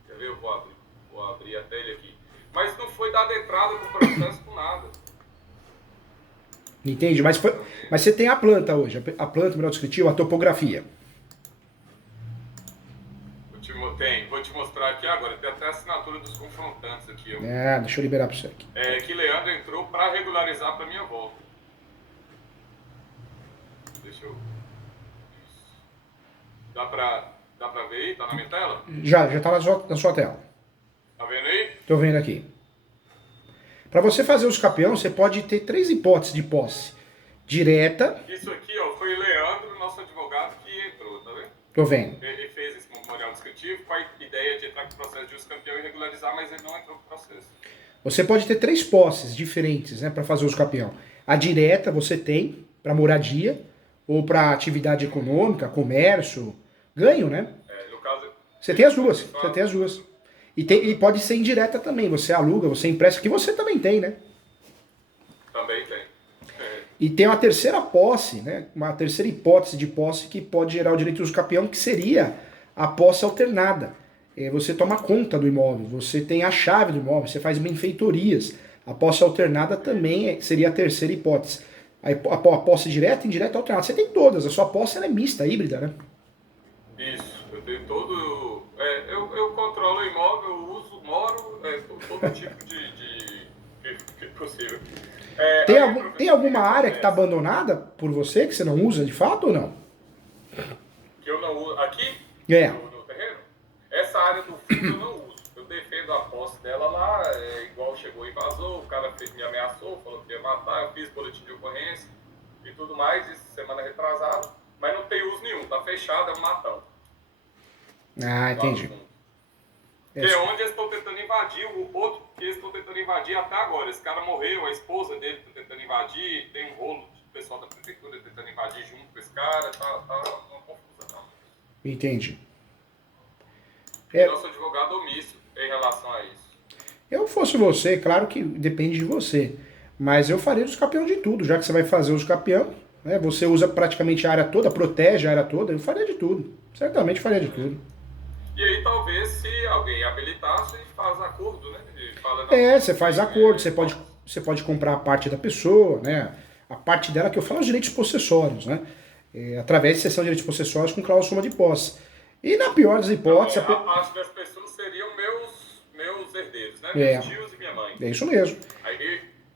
Quer ver? Eu vou abrir até ele aqui. Mas não foi dada entrada pro processo com nada. Entende? Mas você tem a planta hoje, a planta, o manual descritivo, a topografia. Vou te mostrar aqui agora. Tem até a assinatura dos confrontantes aqui. Ó. Deixa eu liberar para você aqui. Que Leandro entrou para regularizar para minha volta. Deixa eu... Dá pra ver aí? Tá na minha tela? Já tá na sua tela. Tá vendo aí? Tô vendo aqui. Para você fazer os capião, você pode ter 3 hipóteses de posse. Direta. Isso aqui, ó, foi o Leandro, nosso advogado, que entrou, tá vendo? Tô vendo. Ele fez esse memorial descritivo com a ideia de entrar com o processo de uso campeão e regularizar, mas ele não entrou com o processo. Você pode ter 3 posses diferentes, né, para fazer os capião. A direta você tem para moradia ou para atividade econômica, comércio, ganho, né? No caso, você tem as duas. Você tem as duas. E pode ser indireta também. Você aluga, você empresta, que você também tem, né? Também tem. E tem uma terceira posse, né? Uma terceira hipótese de posse que pode gerar o direito de uso capião, que seria a posse alternada. Você toma conta do imóvel, você tem a chave do imóvel, você faz benfeitorias. A posse alternada também seria a terceira hipótese. A posse direta, indireta, alternada. Você tem todas, a sua posse ela é mista, híbrida, né? Isso, eu tenho todo... eu controlo o imóvel, eu uso, moro, todo tipo que possível. Tem alguma área que está abandonada por você, que você não usa de fato ou não? Que eu não uso. Aqui? No terreno? Essa área do fundo eu não uso. Eu defendo a posse dela lá, igual chegou e vazou, o cara me ameaçou, falou que ia matar, eu fiz boletim de ocorrência e tudo mais, isso semana retrasada, mas não tem uso nenhum, tá fechado, é um matão. Ah, entendi. Que é onde eles estão tentando invadir, o outro que eles estão tentando invadir até agora. Esse cara morreu, a esposa dele está tentando invadir, tem um rolo de pessoal da prefeitura tentando invadir junto com esse cara, tá uma confusão. Entendi. Nosso advogado omisso em relação a isso. Eu fosse você, claro que depende de você, mas eu faria os capião de tudo, já que você vai fazer os capião, né? Você usa praticamente a área toda, protege a área toda, eu faria de tudo. Certamente faria de tudo. E aí talvez se alguém habilitasse, faz acordo, né? Você faz acordo, você pode comprar a parte da pessoa, né? A parte dela que eu falo, os direitos possessórios, né? Através de cessão de direitos possessórios com cláusula de posse. E na pior das hipóteses... A parte das pessoas seriam meus herdeiros, né? Meus tios e minha mãe. É isso mesmo.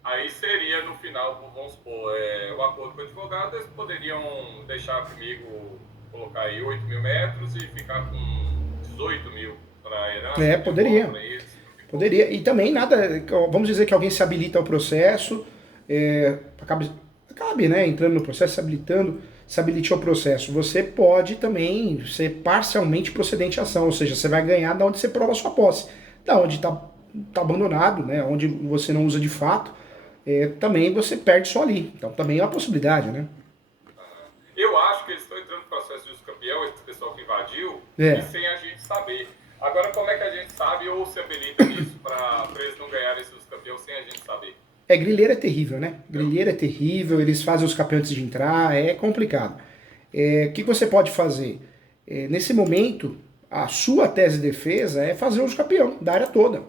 Aí seria no final, vamos supor, o acordo com o advogado, eles poderiam deixar comigo, colocar aí 8 mil metros e ficar com 18 mil para a herança. Poderia. E também nada, vamos dizer que alguém se habilita ao processo, acabe, né, entrando no processo, se habilite ao processo. Você pode também ser parcialmente procedente à ação, ou seja, você vai ganhar da onde você prova a sua posse. Da onde está abandonado, né, onde você não usa de fato, também você perde só ali. Então também é uma possibilidade, né? Eu acho que eles estão entrando no processo de uso campeão, esse pessoal que invadiu, e sem a gente saber. Agora, como é que a gente sabe ou se habilita nisso para eles não ganharem esse uso campeão sem a gente saber? Grilheiro é terrível, né? Grilheiro é terrível, eles fazem os capião antes de entrar, é complicado. O que você pode fazer? Nesse momento, a sua tese de defesa é fazer os capião da área toda.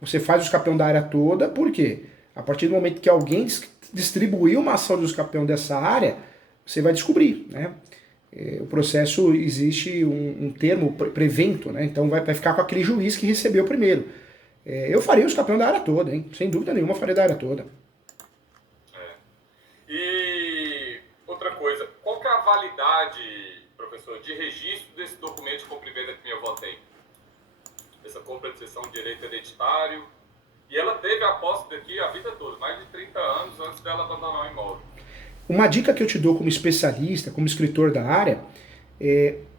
Você faz os capião da área toda, por quê? A partir do momento que alguém distribuiu uma ação de capião dessa área, você vai descobrir, né? O processo, existe um termo prevento, né? Então vai ficar com aquele juiz que recebeu primeiro. Eu faria os campeões da área toda, hein? Sem dúvida nenhuma, eu faria da área toda. E outra coisa, qual que é a validade, professor, de registro desse documento de compra e venda que minha avó tem? Essa compra de cessão de direito hereditário. E ela teve a posse daqui a vida toda, mais de 30 anos antes dela abandonar o imóvel. Uma dica que eu te dou como especialista, como escritor da área,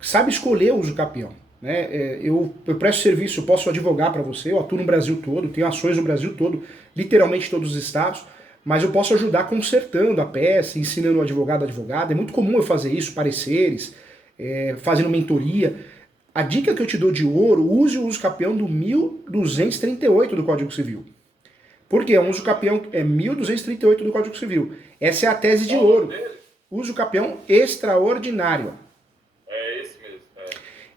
sabe escolher o uso capião. Né? Eu presto serviço, eu posso advogar para você, eu atuo no Brasil todo, tenho ações no Brasil todo, literalmente todos os estados, mas eu posso ajudar consertando a peça, ensinando o advogado a advogada. É muito comum eu fazer isso, pareceres, fazendo mentoria. A dica que eu te dou de ouro, use o uso capião do 1238 do Código Civil. Por quê? O uso capião é 1238 do Código Civil. Essa é a tese de ouro. Uso capião extraordinário. É esse mesmo.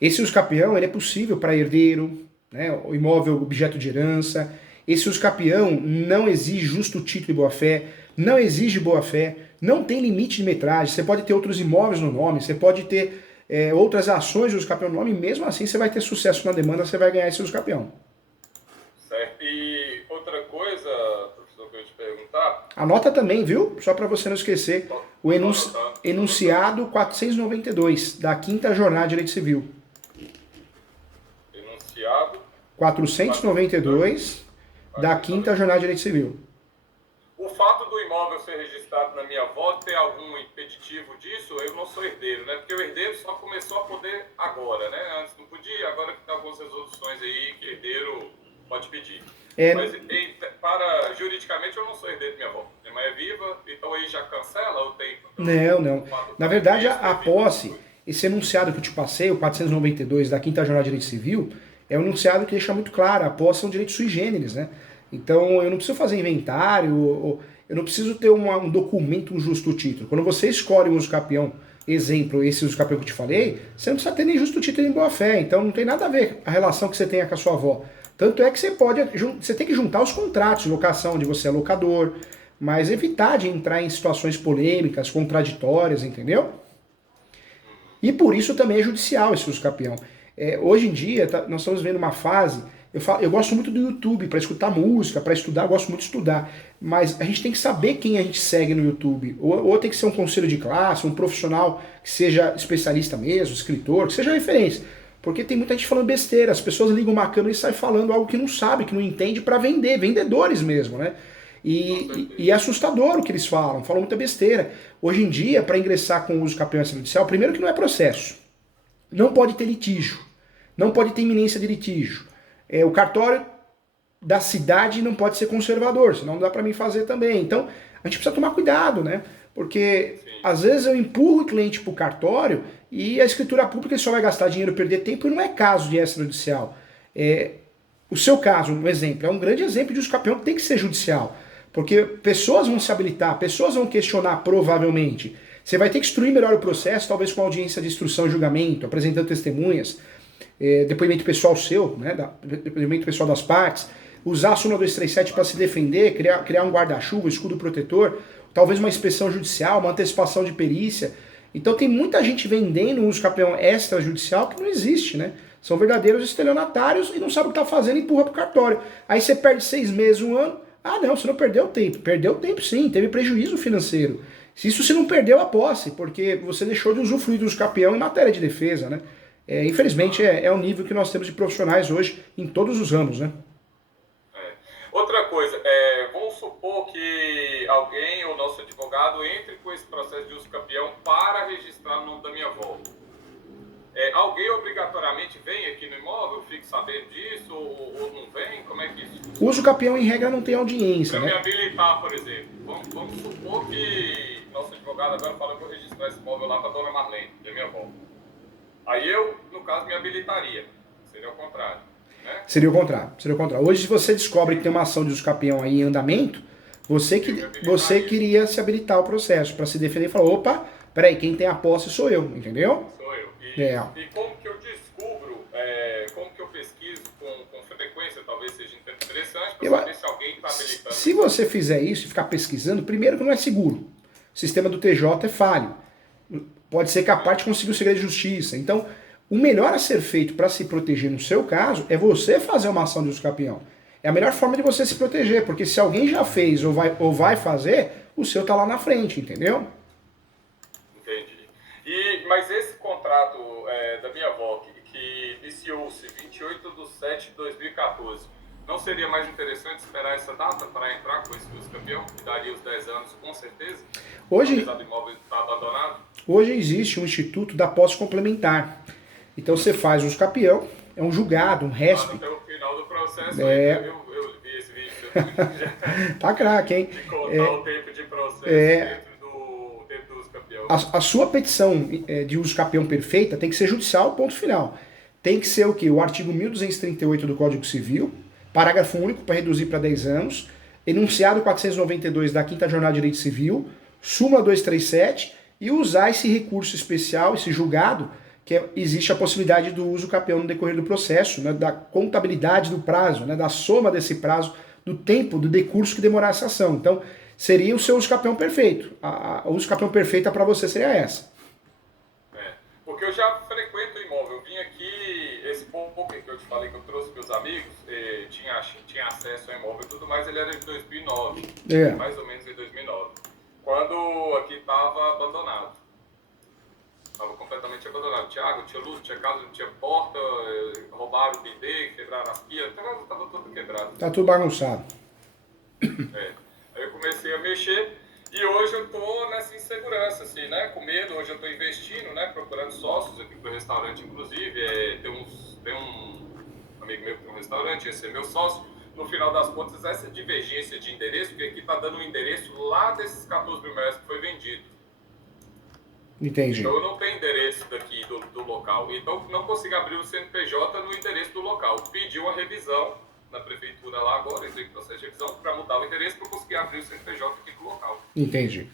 Esse uso capião ele é possível para herdeiro, né, o imóvel objeto de herança. Esse uso capião não exige justo título e boa-fé, não exige boa-fé, não tem limite de metragem. Você pode ter outros imóveis no nome, você pode ter outras ações de uso capião no nome, e mesmo assim você vai ter sucesso na demanda, você vai ganhar esse uso capião. Certo. E outra coisa, professor, que eu ia te perguntar... Anota também, viu? Só para você não esquecer, o enunciado 492 da 5ª Jornada de Direito Civil. Enunciado 492 da 5ª Jornada de Direito Civil. O fato do imóvel ser registrado na minha avó, tem algum impeditivo disso? Eu não sou herdeiro, né? Porque o herdeiro só começou a poder agora, né? Antes não podia, agora que tem algumas resoluções aí que herdeiro pode pedir. Mas juridicamente eu não sou herdeiro de minha avó. Minha mãe é viva, então aí já cancela ou tem... Não. Na verdade, a posse, esse enunciado que eu te passei, o 492 da 5ª Jornada de Direito Civil, é um enunciado que deixa muito claro, a posse é um direito sui generis, né? Então eu não preciso fazer inventário, eu não preciso ter um documento, um justo título. Quando você escolhe um uso capião, exemplo, esse uso capião que eu te falei, você não precisa ter nem justo título nem boa fé, então não tem nada a ver a relação que você tenha com a sua avó. Tanto é que você tem que juntar os contratos de locação, onde você é locador, mas evitar de entrar em situações polêmicas, contraditórias, entendeu? E por isso também é judicial esse uso capião. Hoje em dia, nós estamos vendo uma fase... Eu gosto muito do YouTube para escutar música, para estudar, eu gosto muito de estudar. Mas a gente tem que saber quem a gente segue no YouTube. Ou tem que ser um conselho de classe, um profissional que seja especialista mesmo, escritor, que seja referência. Porque tem muita gente falando besteira. As pessoas ligam uma câmera e saem falando algo que não sabe, que não entende, para vender. Vendedores mesmo, né? E é assustador o que eles falam muita besteira. Hoje em dia, para ingressar com o uso capião extrajudicial, primeiro que não é processo. Não pode ter litígio. Não pode ter iminência de litígio. O cartório da cidade não pode ser conservador, senão não dá para mim fazer também. Então, a gente precisa tomar cuidado, né? Porque, às vezes, eu empurro o cliente para o cartório e a escritura pública só vai gastar dinheiro e perder tempo, e não é caso de extrajudicial. O seu caso, um exemplo, é um grande exemplo de uso capião que tem que ser judicial. Porque pessoas vão se habilitar, pessoas vão questionar provavelmente. Você vai ter que instruir melhor o processo, talvez com audiência de instrução e julgamento, apresentando testemunhas, depoimento pessoal seu, né, depoimento pessoal das partes, usar a súmula 237 para se defender, criar um guarda-chuva, escudo protetor, talvez uma inspeção judicial, uma antecipação de perícia. Então tem muita gente vendendo um uso capião extrajudicial que não existe, né? São verdadeiros estelionatários e não sabe o que está fazendo e empurra para o cartório. Aí você perde 6 meses, 1 ano. Ah não, você não perdeu tempo. Perdeu tempo sim, teve prejuízo financeiro. Isso você não perdeu a posse, porque você deixou de usufruir do uso capião em matéria de defesa, né? Infelizmente é o nível que nós temos de profissionais hoje em todos os ramos, né? Outra coisa, vamos supor que alguém, ou nosso advogado, entre com esse processo de uso capião para registrar o nome da minha avó. Alguém obrigatoriamente vem aqui no imóvel, fique sabendo disso, ou não vem? Como é que isso? O uso capião, em regra, não tem audiência, para né? me habilitar, por exemplo. Vamos supor que nosso advogado agora fala que eu vou registrar esse imóvel lá para dona Marlene, que é minha avó. Aí eu, no caso, me habilitaria. Seria o contrário, né? Seria o contrário. Hoje, se você descobre que tem uma ação de uso capião aí em andamento, você queria se habilitar ao processo para se defender e falar, opa, peraí, quem tem a posse sou eu, entendeu? Sou eu. E como que eu descubro, como que eu pesquiso com frequência, talvez seja interessante, para saber se alguém está habilitando. Se você fizer isso e ficar pesquisando, primeiro que não é seguro. O sistema do TJ é falho. Pode ser que a parte consiga o segredo de justiça. Então, o melhor a ser feito para se proteger no seu caso é você fazer uma ação de uso capião. É a melhor forma de você se proteger, porque se alguém já fez ou vai fazer, o seu tá lá na frente, entendeu? Entendi. Mas esse contrato da minha avó, que iniciou-se 28/7/2014, não seria mais interessante esperar essa data para entrar com esse uso campeão, que daria os 10 anos com certeza? Hoje, Apesar do imóvel estar abandonado? hoje existe um instituto da posse complementar. Então você faz uso capião, é um julgado, um RESP. Até o final do processo, É, eu vi esse vídeo seu tá craque, hein? de contar o tempo de processo dentro do uso campeão. A sua petição de uso capião perfeita tem que ser judicial, ponto final. Tem que ser o quê? O artigo 1238 do Código Civil, parágrafo único para reduzir para 10 anos, enunciado 492 da 5ª Jornada de Direito Civil, súmula 237, e usar esse recurso especial, esse julgado, que existe a possibilidade do uso capião no decorrer do processo, né, da contabilidade do prazo, né, da soma desse prazo, do tempo, do decurso que demorar essa ação. Então, seria o seu uso capião perfeito. A uso capião perfeita para você seria essa. Porque eu já frequento o imóvel. Eu vim aqui, esse poker que eu te falei que eu trouxe meus amigos, tinha acesso ao imóvel e tudo mais, ele era de 2009, mais ou menos em 2009, quando aqui estava abandonado. Estava completamente abandonado. Tinha água, tinha luz, tinha casa, não tinha porta, roubaram o bidê, quebraram as pias, estava tudo quebrado. Tá tudo bagunçado. Aí eu comecei a mexer e hoje eu tô nessa insegurança, assim, né? Com medo, hoje eu tô investindo, né? Procurando sócios aqui pro restaurante, inclusive. Tem um amigo meu que tem um restaurante, esse é meu sócio. No final das contas, essa divergência de endereço, porque aqui tá dando um endereço lá desses 14 mil metros que foi vendido. Entendi. Então eu não tenho endereço daqui do local. Então não consigo abrir o CNPJ no endereço do local. Pedi uma revisão na prefeitura lá agora, entrei em processo de revisão para mudar o endereço para conseguir abrir o CNPJ aqui no local. Entendi.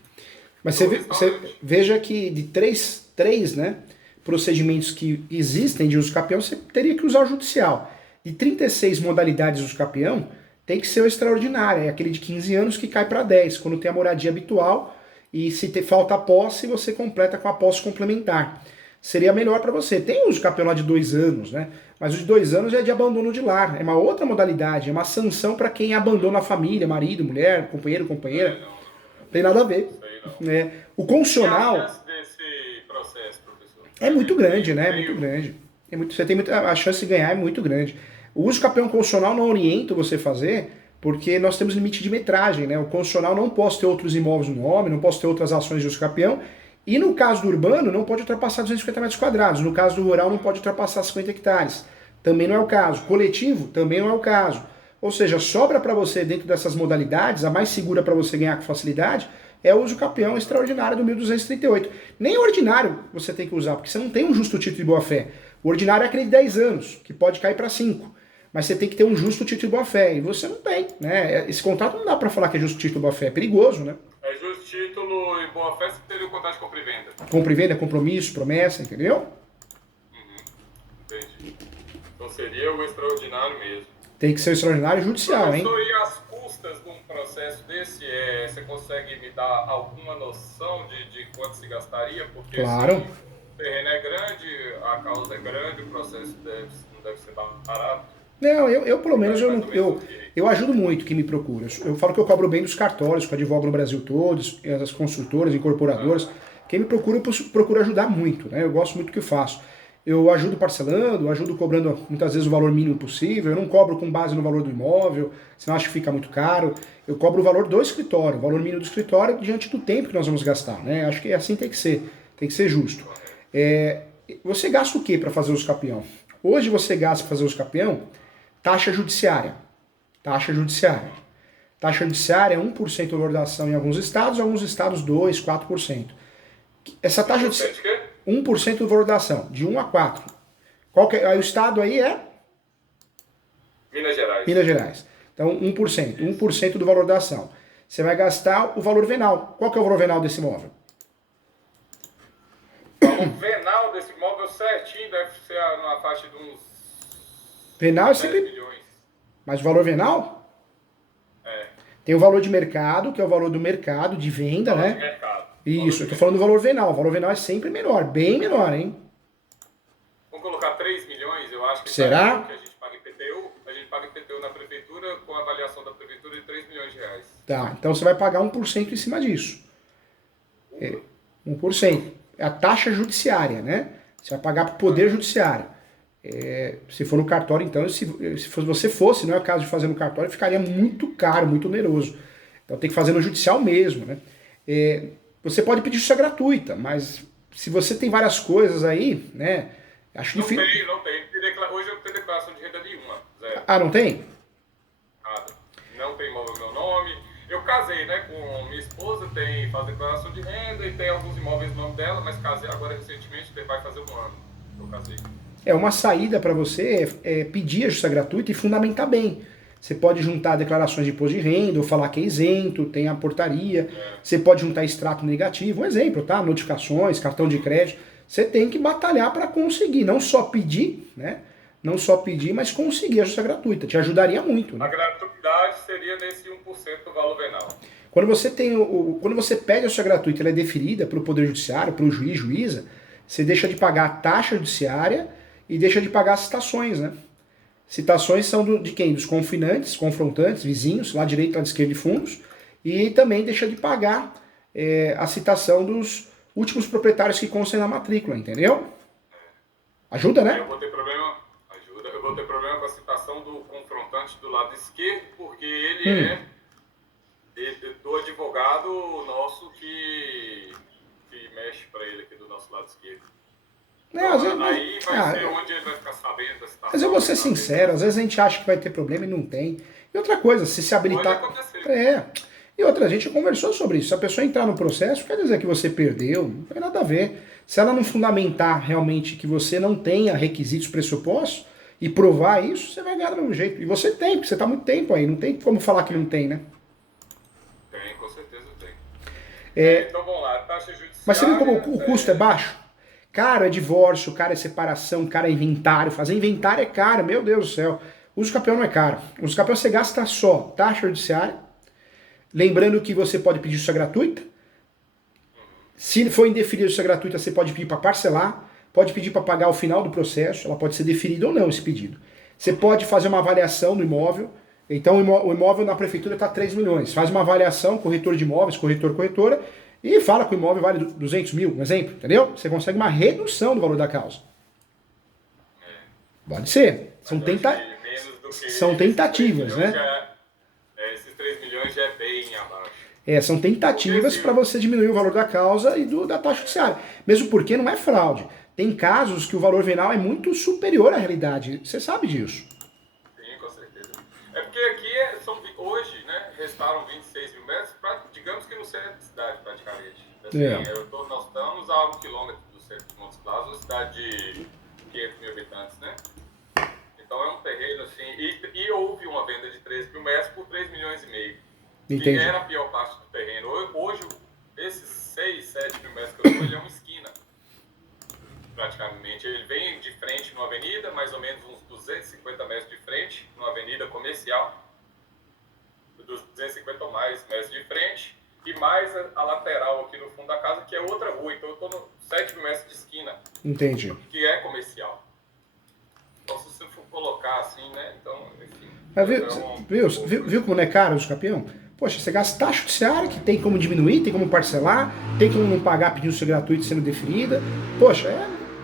Mas você veja que de três, né, procedimentos que existem de uso capião, você teria que usar o judicial. De 36 modalidades de uso capião, tem que ser o extraordinário, é aquele de 15 anos que cai para 10, quando tem a moradia habitual e se falta a posse, você completa com a posse complementar. Seria melhor para você. Tem uso capião lá de 2 anos, né? Mas o de 2 anos é de abandono de lar. É uma outra modalidade, é uma sanção para quem abandona a família, marido, mulher, companheiro, companheira. Não tem nada a ver. O constitucional. E a chance desse processo, professor? É muito grande, né? É muito grande. Você tem a chance de ganhar é muito grande. O uso capião constitucional não orienta você fazer, porque nós temos limite de metragem, né? O constitucional não pode ter outros imóveis no nome, não pode ter outras ações de uso capião. E no caso do urbano, não pode ultrapassar 250 metros quadrados. No caso do rural, não pode ultrapassar 50 hectares. Também não é o caso. Coletivo, também não é o caso. Ou seja, sobra para você, dentro dessas modalidades, a mais segura para você ganhar com facilidade, é o uso capião extraordinário do 1238. Nem o ordinário você tem que usar, porque você não tem um justo título de boa-fé. O ordinário é aquele de 10 anos, que pode cair para 5. Mas você tem que ter um justo título de boa-fé. E você não tem, né? Esse contrato não dá para falar que é justo título de boa-fé. É perigoso, né? É justo título e boa-fé, você teria o contrato de compra e venda. Compra e venda, compromisso, promessa, entendeu? Entendi. Então seria o extraordinário mesmo. Tem que ser o extraordinário judicial, hein? Professor, e as custas de um processo desse, você consegue me dar alguma noção de quanto se gastaria? Porque claro. Assim, o terreno é grande, a causa é grande, o processo não deve ser barato. Não, eu pelo menos eu ajudo muito quem me procura. Eu falo que eu cobro bem dos cartórios, que eu advogo no Brasil todos, as construtoras, incorporadoras. Quem me procura, eu procuro ajudar muito, né? Eu gosto muito do que eu faço. Eu ajudo parcelando, ajudo cobrando muitas vezes o valor mínimo possível, eu não cobro com base no valor do imóvel, senão acho que fica muito caro. Eu cobro o valor do escritório, o valor mínimo do escritório diante do tempo que nós vamos gastar, né? Acho que assim tem que ser justo. Você gasta o que para fazer os capião? Hoje você gasta para fazer os capião taxa judiciária. Taxa judiciária. Taxa judiciária é 1% do valor da ação em alguns estados 2%, 4%. Essa taxa de 1% do valor da ação, de 1 a 4. Aí o estado aí é? Minas Gerais. Minas Gerais. Então 1%. 1% do valor da ação. Você vai gastar o valor venal. Qual que é o valor venal desse imóvel? O valor venal desse imóvel certinho deve ser na faixa de uns venal é sempre... milhões. Mas o valor venal? Tem o valor de mercado, que é o valor do mercado, de venda, né? De mercado. Isso, eu tô falando do valor venal. O valor venal é sempre menor, bem menor, hein? Vamos colocar 3 milhões, eu acho que será? Que a gente paga IPTU, a gente paga IPTU na prefeitura com avaliação da prefeitura de 3 milhões de reais. Tá, então você vai pagar 1% em cima disso. 1%. É a taxa judiciária, né? Você vai pagar para o Poder Judiciário. Se for no cartório, então, se você fosse, não é o caso de fazer no cartório, ficaria muito caro, muito oneroso. Então tem que fazer no judicial mesmo, né? Você pode pedir justiça gratuita, mas se você tem várias coisas aí, né? Acho difícil. Não tem. Hoje eu não tenho declaração de renda nenhuma. Zero. Ah, não tem? Nada. Não tem imóvel no meu nome. Eu casei, né, com minha esposa, faz declaração de renda e tem alguns imóveis no nome dela, mas casei agora recentemente, vai fazer um ano que eu casei. Uma saída para você pedir a justiça gratuita e fundamentar bem. Você pode juntar declarações de imposto de renda, ou falar que é isento, tem a portaria. Você pode juntar extrato negativo, um exemplo, tá? Notificações, cartão de crédito. Você tem que batalhar para conseguir, não só pedir, né? Não só pedir, mas conseguir a justiça gratuita. Te ajudaria muito, né? A gratuidade seria nesse 1% do valor venal. Quando você pede a justiça gratuita, ela é deferida pelo Poder Judiciário, pelo juiz, juíza, você deixa de pagar a taxa judiciária e deixa de pagar as citações, né? Citações são de quem? Dos confinantes, confrontantes, vizinhos, lá direito, lá esquerda de fundos, e também deixa de pagar a citação dos últimos proprietários que constem na matrícula, entendeu? Ajuda, né? Eu vou ter problema com a citação do confrontante do lado esquerdo, porque ele é do advogado nosso que mexe para ele aqui do nosso lado esquerdo. Aí vai ser onde ele vai ficar sabendo da citação. Mas eu vou ser sincero, às vezes a gente acha que vai ter problema e não tem. E outra coisa, se habilitar... Pode acontecer. E outra, a gente já conversou sobre isso. Se a pessoa entrar no processo, quer dizer que você perdeu, não tem nada a ver. Se ela não fundamentar realmente que você não tenha requisitos pressupostos e provar isso, você vai ganhar do mesmo jeito. E você tem, porque você está há muito tempo aí, não tem como falar que não tem, né? Tem, com certeza tem. Então vamos lá, taxa judiciária... Mas você viu como o custo é baixo? Cara, é divórcio, cara, é separação, cara, é inventário. Fazer inventário é caro, meu Deus do céu. Uso campeão não é caro. Uso campeão você gasta só taxa judiciária. Lembrando que você pode pedir justiça gratuita. Se for indeferida a justiça gratuita, você pode pedir para parcelar. Pode pedir para pagar ao final do processo. Ela pode ser deferida ou não, esse pedido. Você pode fazer uma avaliação do imóvel. Então o imóvel na prefeitura está 3 milhões. Faz uma avaliação, corretor de imóveis, corretora. E fala que o imóvel vale 200 mil, um exemplo, entendeu? Você consegue uma redução do valor da causa. Pode ser. São tentativas, né? Esses 3 milhões já é bem abaixo. São tentativas para você diminuir o valor da causa e da taxa judiciária. Mesmo porque não é fraude. Tem casos que o valor venal é muito superior à realidade. Você sabe disso. Sim, com certeza. É porque aqui, hoje, né, restaram 26 mil metros, digamos que no centro da cidade, praticamente. Assim, nós estamos a 1 quilômetro do centro de Montes Claros, uma cidade de 500 mil habitantes, né? Então é um terreno assim, e houve uma venda de 13 mil metros por 3 milhões e meio. Entendi. Que era a pior parte do terreno. Hoje, esses 6, 7 mil metros que eu estou, ele é uma esquina. Praticamente. Ele vem de frente numa avenida, mais ou menos uns 250 metros de frente, numa avenida comercial. 250 ou mais metros de frente. E mais a lateral aqui no fundo da casa, que é outra rua. Então eu estou no 7 mil metros de esquina. Entendi. Que é comercial. Então se você for colocar assim, né? Então, enfim. Mas viu como não é caro o campeão? Poxa, você gasta taxa judiciária, que tem como diminuir, tem como parcelar, tem como não pagar pedido de gratuito sendo deferida. Poxa,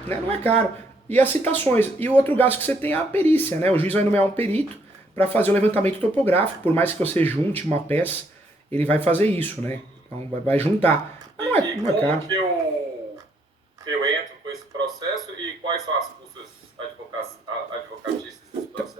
né, não é caro. E as citações. E o outro gasto que você tem é a perícia, né? O juiz vai nomear um perito para fazer o levantamento topográfico. Por mais que você junte uma peça, ele vai fazer isso, né? Então vai juntar. Mas não é caro. Que eu entro com esse processo e quais são as custas advocatícias desse processo?